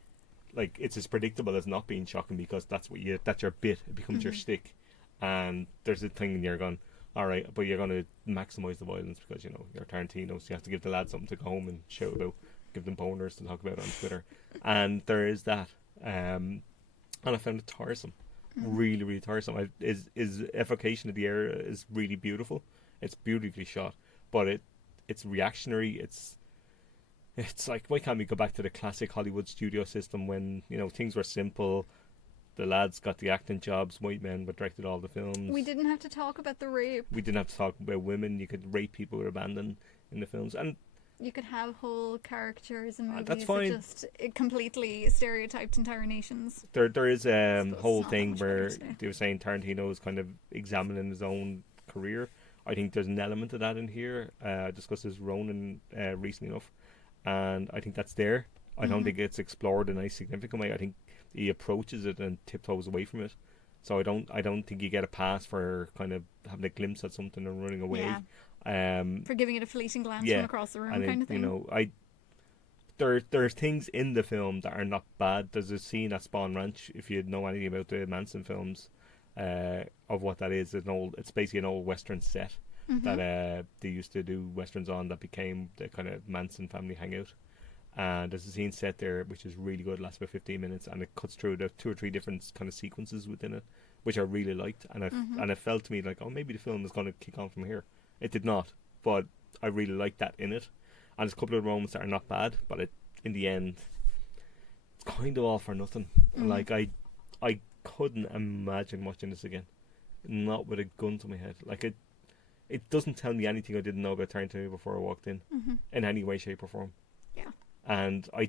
it's as predictable as not being shocking, because that's your bit. It becomes your shtick, and there's a thing and you're going, all right, but you're going to maximize the violence because, you know, you're Tarantino, so you have to give the lads something to go home and shout about, give them boners to talk about on Twitter, and there is that, and I found it tiresome. Really, really tiresome. His evocation of the era is really beautiful. It's beautifully shot, but it's reactionary. It's like, why can't we go back to the classic Hollywood studio system when, you know, things were simple? The lads got the acting jobs. White men were directed all the films. We didn't have to talk about the rape. We didn't have to talk about women. You could rape people with abandon in the films, and You could have whole characters and movies that's that fine. just completely stereotyped entire nations. there is a Suppose whole it's not thing much better where today. they were saying Tarantino is kind of examining his own career. I think there's an element of that in here. I discussed this with Ronan recently enough, and I think that's there. I don't think it's explored in any significant way. I think he approaches it and tiptoes away from it. So I don't think you get a pass for kind of having a glimpse at something and running away. For giving it a fleeting glance Yeah, from across the room, and kind of thing. you know, there's things in the film that are not bad. There's a scene at Spawn Ranch, if you know anything about the Manson films, of what that is. It's basically an old Western set that they used to do Westerns on that became the kind of Manson family hangout. And there's a scene set there which is really good, lasts about 15 minutes, and it cuts through the 2 or 3 different kind of sequences within it, which I really liked. And and it felt to me like, oh, maybe the film is going to kick on from here. It did not, but I really liked that in it. And there's a couple of moments that are not bad, but in the end, it's kind of all for nothing. Like, I couldn't imagine watching this again, not with a gun to my head. Like, it doesn't tell me anything I didn't know about Tarantino before I walked in any way, shape, or form. Yeah. And I'm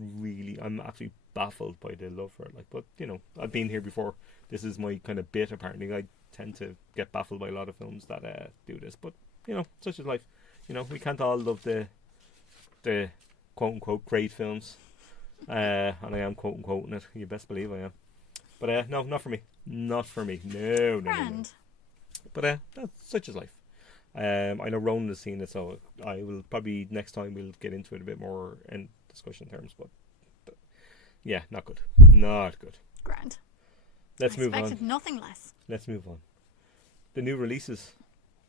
absolutely baffled by the love for it. Like, but, you know, I've been here before. This is my kind of bit, apparently. I tend to get baffled by a lot of films that do this. But, you know, such is life. You know, we can't all love the quote-unquote great films. And I am quote-unquoting it. You best believe I am. But, no, not for me. Not for me. No. Grand. But, that's such is life. I know Ronan has seen it, so I will probably next time we'll get into it a bit more in discussion terms. But yeah, not good. Not good. Grand. Let's I move expected on. nothing less. Let's move on. The new releases.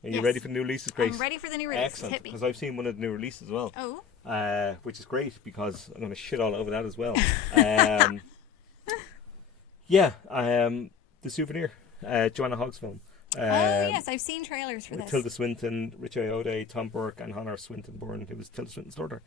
Are you Yes. ready for the new releases, Grace? I'm ready for the new release. Excellent, Hit me. because I've seen one of the new releases as well. Oh. Which is great because I'm going to shit all over that as well. The Souvenir, Joanna Hogg's film. Yes, I've seen trailers for with this. Tilda Swinton, Richie Ayoade, Tom Burke, and Hannah Swinton-Byrne, who was Tilda Swinton's daughter.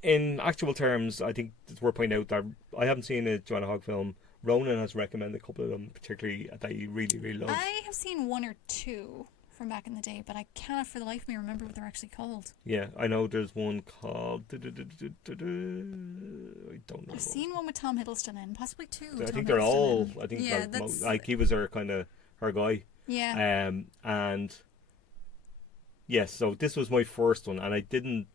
In actual terms, I think it's worth pointing out that I haven't seen a Joanna Hogg film. Ronan has recommended a couple of them, particularly that he really, really loves. I have seen one or two from back in the day, but I cannot for the life of me remember what they're actually called. Yeah, I know there's one called... I don't know. I've seen one with Tom Hiddleston in, possibly two. I think they're all... I think like he was her guy. Yeah. And yes, so this was my first one, and I didn't...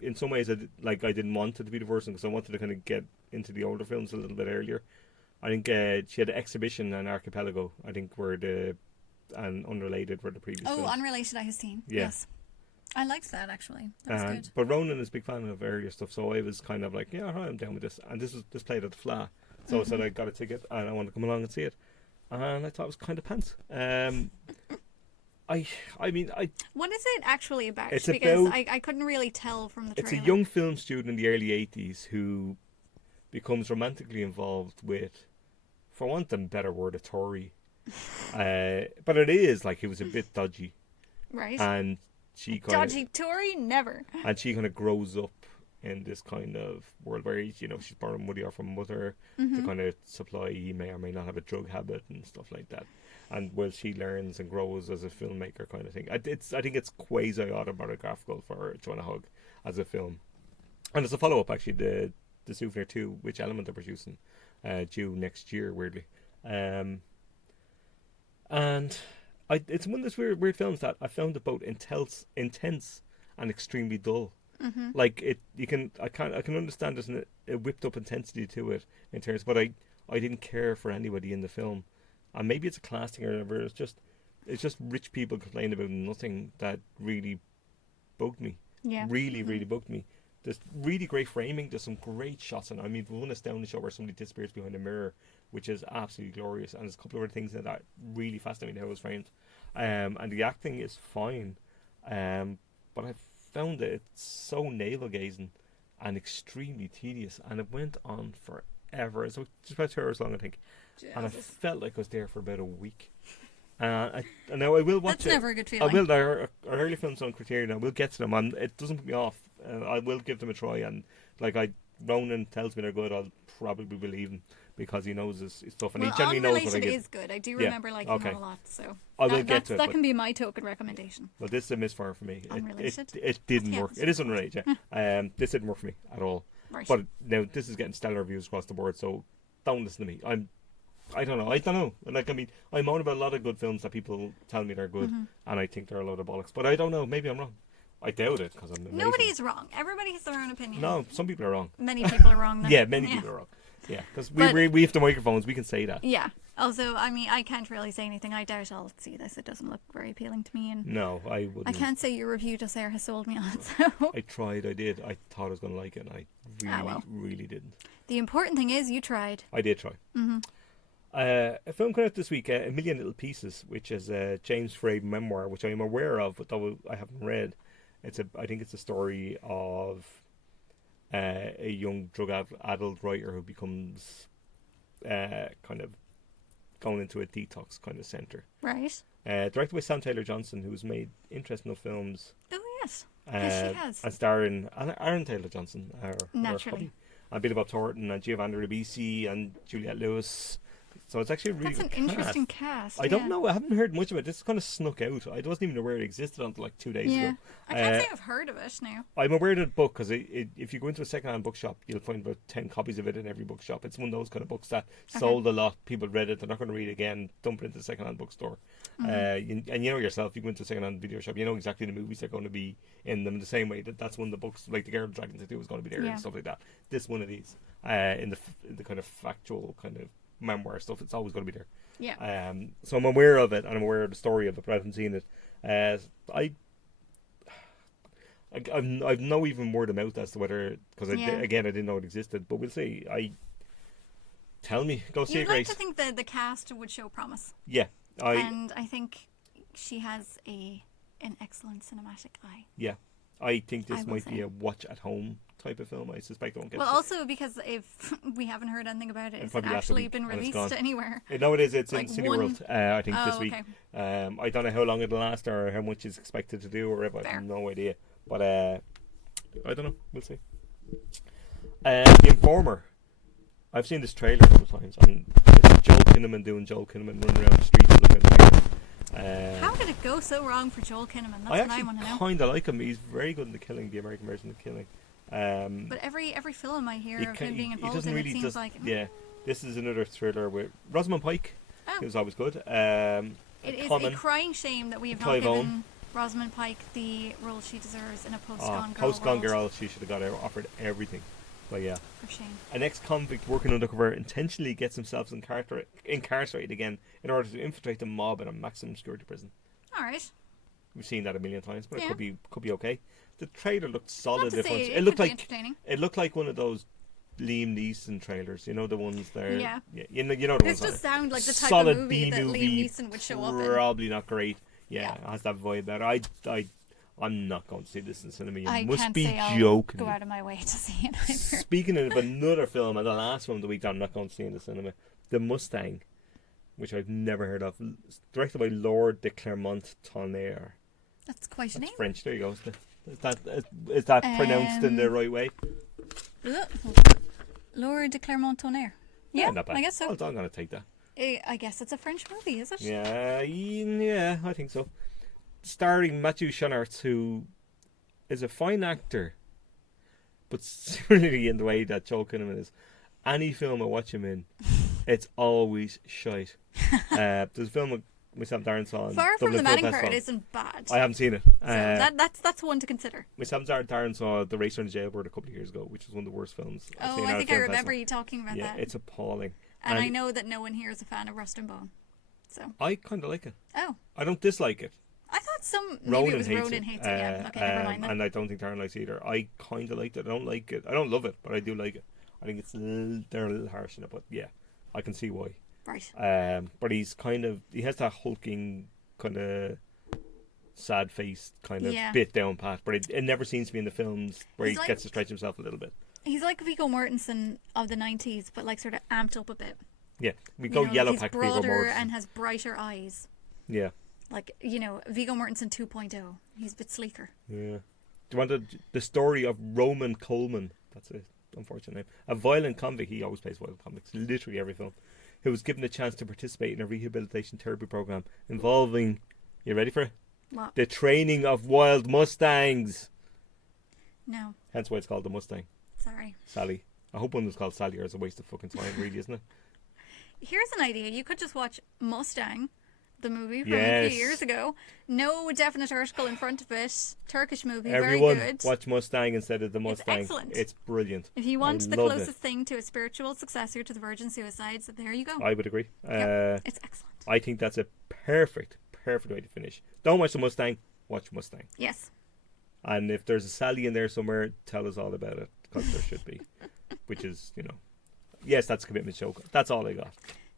In some ways, I didn't want it to be the first one because I wanted to kind of get into the older films a little bit earlier. I think she had Exhibition and Archipelago. I think and Unrelated were the previous films. Unrelated I have seen. Yeah. Yes. I liked that, actually. That was good. But Ronan is a big fan of earlier stuff, so I was kind of like, yeah, I'm down with this. And this played at the Fla. So I said I got a ticket and I wanted to come along and see it. And I thought it was kind of pants. I mean, what is it actually about? It's because about, I couldn't really tell from the trailer. It's a young film student in the early 80s who becomes romantically involved with, for want of a better word, a Tory. But it is like it was a bit dodgy. Right. And she kind dodgy Tory? Never. And she kind of grows up in this kind of world where, she's born money off her mother to kind of supply. He may or may not have a drug habit and stuff like that. And she learns and grows as a filmmaker kind of thing. I think it's quasi-autobiographical for Joanna Hogg as a film. And it's a follow-up, actually, the Souvenir 2, which Element are producing, due next year, weirdly. And it's one of those weird films that I found it both intense and extremely dull. Mm-hmm. Like I can understand there's a whipped up intensity to it in terms, but I didn't care for anybody in the film. And maybe it's a class thing or whatever. It's just rich people complaining about nothing that really bugged me. Yeah. Really, really bugged me. There's really great framing. There's some great shots. And I mean, one astounding shot where somebody disappears behind a mirror, which is absolutely glorious. And there's a couple of other things that really fascinating how it was framed. And the acting is fine. But I found it so navel-gazing and extremely tedious. And it went on forever. It's just about 2 hours long, I think. Jesus. And I felt like I was there for about a week. And now I will watch it. That's never a good feeling. I will. Our early films on Criterion, I will get to them, and it doesn't put me off. I will give them a try, and Ronan tells me they're good, I'll probably believe him because he knows his stuff, and he generally knows what I get. Is good. I do remember liking that a lot, so I will get to it. That can be my token recommendation. Well, this is a misfire for me. Unrelated? It didn't work. It is unrelated, yeah. This didn't work for me at all. Right. But now this is getting stellar reviews across the board, so don't listen to me. I don't know. Like, I mean, I'm on about a lot of good films that people tell me they're good, and I think they're a load of bollocks. But I don't know. Maybe I'm wrong. I doubt it because I'm amazing. Nobody is wrong. Everybody has their own opinion. No, some people are wrong. Many people are wrong. Then. Yeah, many people are wrong. Yeah, because we have the microphones. We can say that. Yeah. Also, I mean, I can't really say anything. I doubt I'll see this. It doesn't look very appealing to me. And no, I wouldn't. I can't say your review just there has sold me on it. So. I tried. I did. I thought I was going to like it, and I really didn't. The important thing is you tried. I did try. Mm-hmm. A film coming out this week, A Million Little Pieces, which is a James Frey memoir, which I am aware of, but though I haven't read. I think it's a story of a young drug adult writer who becomes kind of going into a detox kind of centre. Right. Directed by Sam Taylor Johnson, who's made interesting enough films. Oh, yes. Yes, she has. And starring Aaron Taylor Johnson. Naturally. And Billy Bob Thornton and Giovanni Ribisi and Juliette Lewis. So it's actually a really good cast. That's an interesting cast. I don't know. I haven't heard much of it. This kind of snuck out. I wasn't even aware it existed until like 2 days ago. I can't say I've heard of it now. I'm aware of the book because if you go into a second-hand bookshop, you'll find about 10 copies of it in every bookshop. It's one of those kind of books that sold a lot. People read it. They're not going to read it again. Dump it into the second-hand bookstore. And you know yourself, you go into a second-hand video shop, you know exactly the movies that are going to be in them. The same way that's one of the books, like The Girl with Dragons, I think was going to be there and stuff like that. This one of these, in the kind of factual kind of memoir stuff, it's always going to be there. Yeah. So I'm aware of it, and I'm aware of the story of it, but I haven't seen it. I've no even word of mouth as to whether, because I didn't know it existed, but we'll see. Tell me, go see it, Grace. You'd like to think the cast would show promise. Yeah. And I think she has an excellent cinematic eye. Yeah. I think this might be a watch at home type of film. I suspect it won't get. Well, also because if we haven't heard anything about it, it's probably last actually week been and it's released gone. anywhere. No, it is. It's Like in City one- World. I think this Oh, week. okay. I don't know how long it'll last or how much it's expected to do or whatever. I Fair. have no idea. But I don't know. We'll see. The Informer. I've seen this trailer a couple of times, and it's Joel Kinnaman doing Joel Kinnaman running around the streets looking at the How did it go so wrong for Joel Kinnaman? That's I what I actually want to know. kind of like him. He's very good in The Killing, the American version of The Killing. But every film I hear of him being involved doesn't in, really it seems like yeah. This is another thriller with Rosamund Pike. Oh. He was always good. It is Common. a crying shame that we have not Clive given Owen. Rosamund Pike the role she deserves in a Oh, post-Gone Girl Post-Gone world. Girl, she should have got offered everything. But yeah. For shame. An ex-convict working undercover intentionally gets himself incarcerated again in order to infiltrate the mob in a maximum security prison. All right. We've seen that a million times, but Yeah. it could be okay. The trailer looked solid. Not to at say once. it It looked could be like entertaining. it looked like one of those Liam Neeson trailers. You know the ones there. Yeah. You know the This ones. does sound like the type solid of movie that B-movie, Liam Neeson would show up in. Probably not great. Yeah, Yeah. it has that vibe about it. I'm not going to see this in cinema. You I must can't be say I'll joking. go out of my way to see it either. Speaking of another film, and the last one of the week that I'm not going to see in the cinema, The Mustang, which I've never heard of, directed by Lord de Clermont-Tonnerre. That's quite a That's name. French. There you go. Is that pronounced in the right way? Lord de Clermont-Tonnerre. Yeah, not bad. I guess so. Well, I'm going to take that. I guess it's a French movie, is it? Yeah, I think so. Starring Matthew Schoenaerts, who is a fine actor, but similarly in the way that Joel Kinnaman is. Any film I watch him in, it's always shite. There's a film with myself and Darren saw on Far from Dublin the Film Manning part Festival. isn't bad. I haven't seen it. So that's one to consider. Myself and Darren saw The Racer in the Jailbird a couple of years ago, which was one of the worst films I've seen Oh, at I a think I film remember festival. you talking about Yeah, that. it's appalling. And I know that no one here is a fan of Rust and Bone. So. I kind of like it. Oh. I don't dislike it. I thought maybe Ronan it was hates Ronan it. hates it, yeah. Okay, never mind then. And I don't think Darren likes it either. I kind of liked it. I don't like it. I don't love it, but I do like it. I think they're a little harsh in it, but yeah, I can see why. Right. But he has that hulking kind of sad face kind of Yeah. bit down pat, but it never seems to be in the films where He's he like- gets to stretch himself a little bit. He's like Viggo Mortensen of the 90s, but like sort of amped up a bit. Yeah, we go yellow he's pack Viggo broader Mortensen. and has brighter eyes. Yeah, Like, Viggo Mortensen 2.0. He's a bit sleeker. yeah. Do you want the story of Roman Coleman? That's a unfortunate name. A violent convict. He always plays violent convicts. Literally every film. Who was given a chance to participate in a rehabilitation therapy program involving. You ready for it? What? The training of wild mustangs. No. Hence why it's called The Mustang. Sorry. Sally. I hope one was called Sally, or it's a waste of fucking time, really, isn't it? Here's an idea. You could just watch Mustang, the movie from a Yes. few years ago. No definite article in front of it. Turkish movie, Everyone very good. watch Mustang instead of The Mustang. excellent. It's brilliant. If you want I the loved closest it. thing to a spiritual successor to the Virgin Suicides, there you go. I would agree. Yep, it's excellent. I think that's a perfect way to finish. Don't watch The Mustang, watch Mustang. Yes. And if there's a Sally in there somewhere, tell us all about it, because there should be. Which is, yes, that's a commitment show. That's all I got.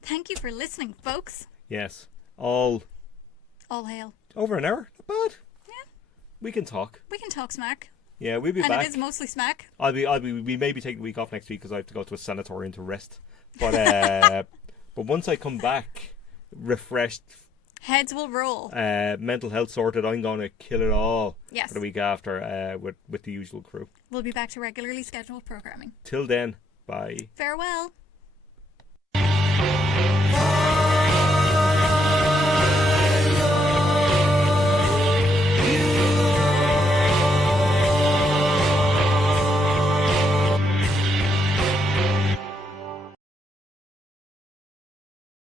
Thank you for listening, folks. Yes. All All hail. over an hour. Not bad. Yeah. We can talk. We can talk smack. Yeah, we'll be And back. it is mostly smack. We may be taking a week off next week because I have to go to a sanatorium to rest. But but once I come back, refreshed, Heads will roll. mental health sorted, I'm going to kill it all Yes. for the week after with the usual crew. We'll be back to regularly scheduled programming. Till then, bye. Farewell.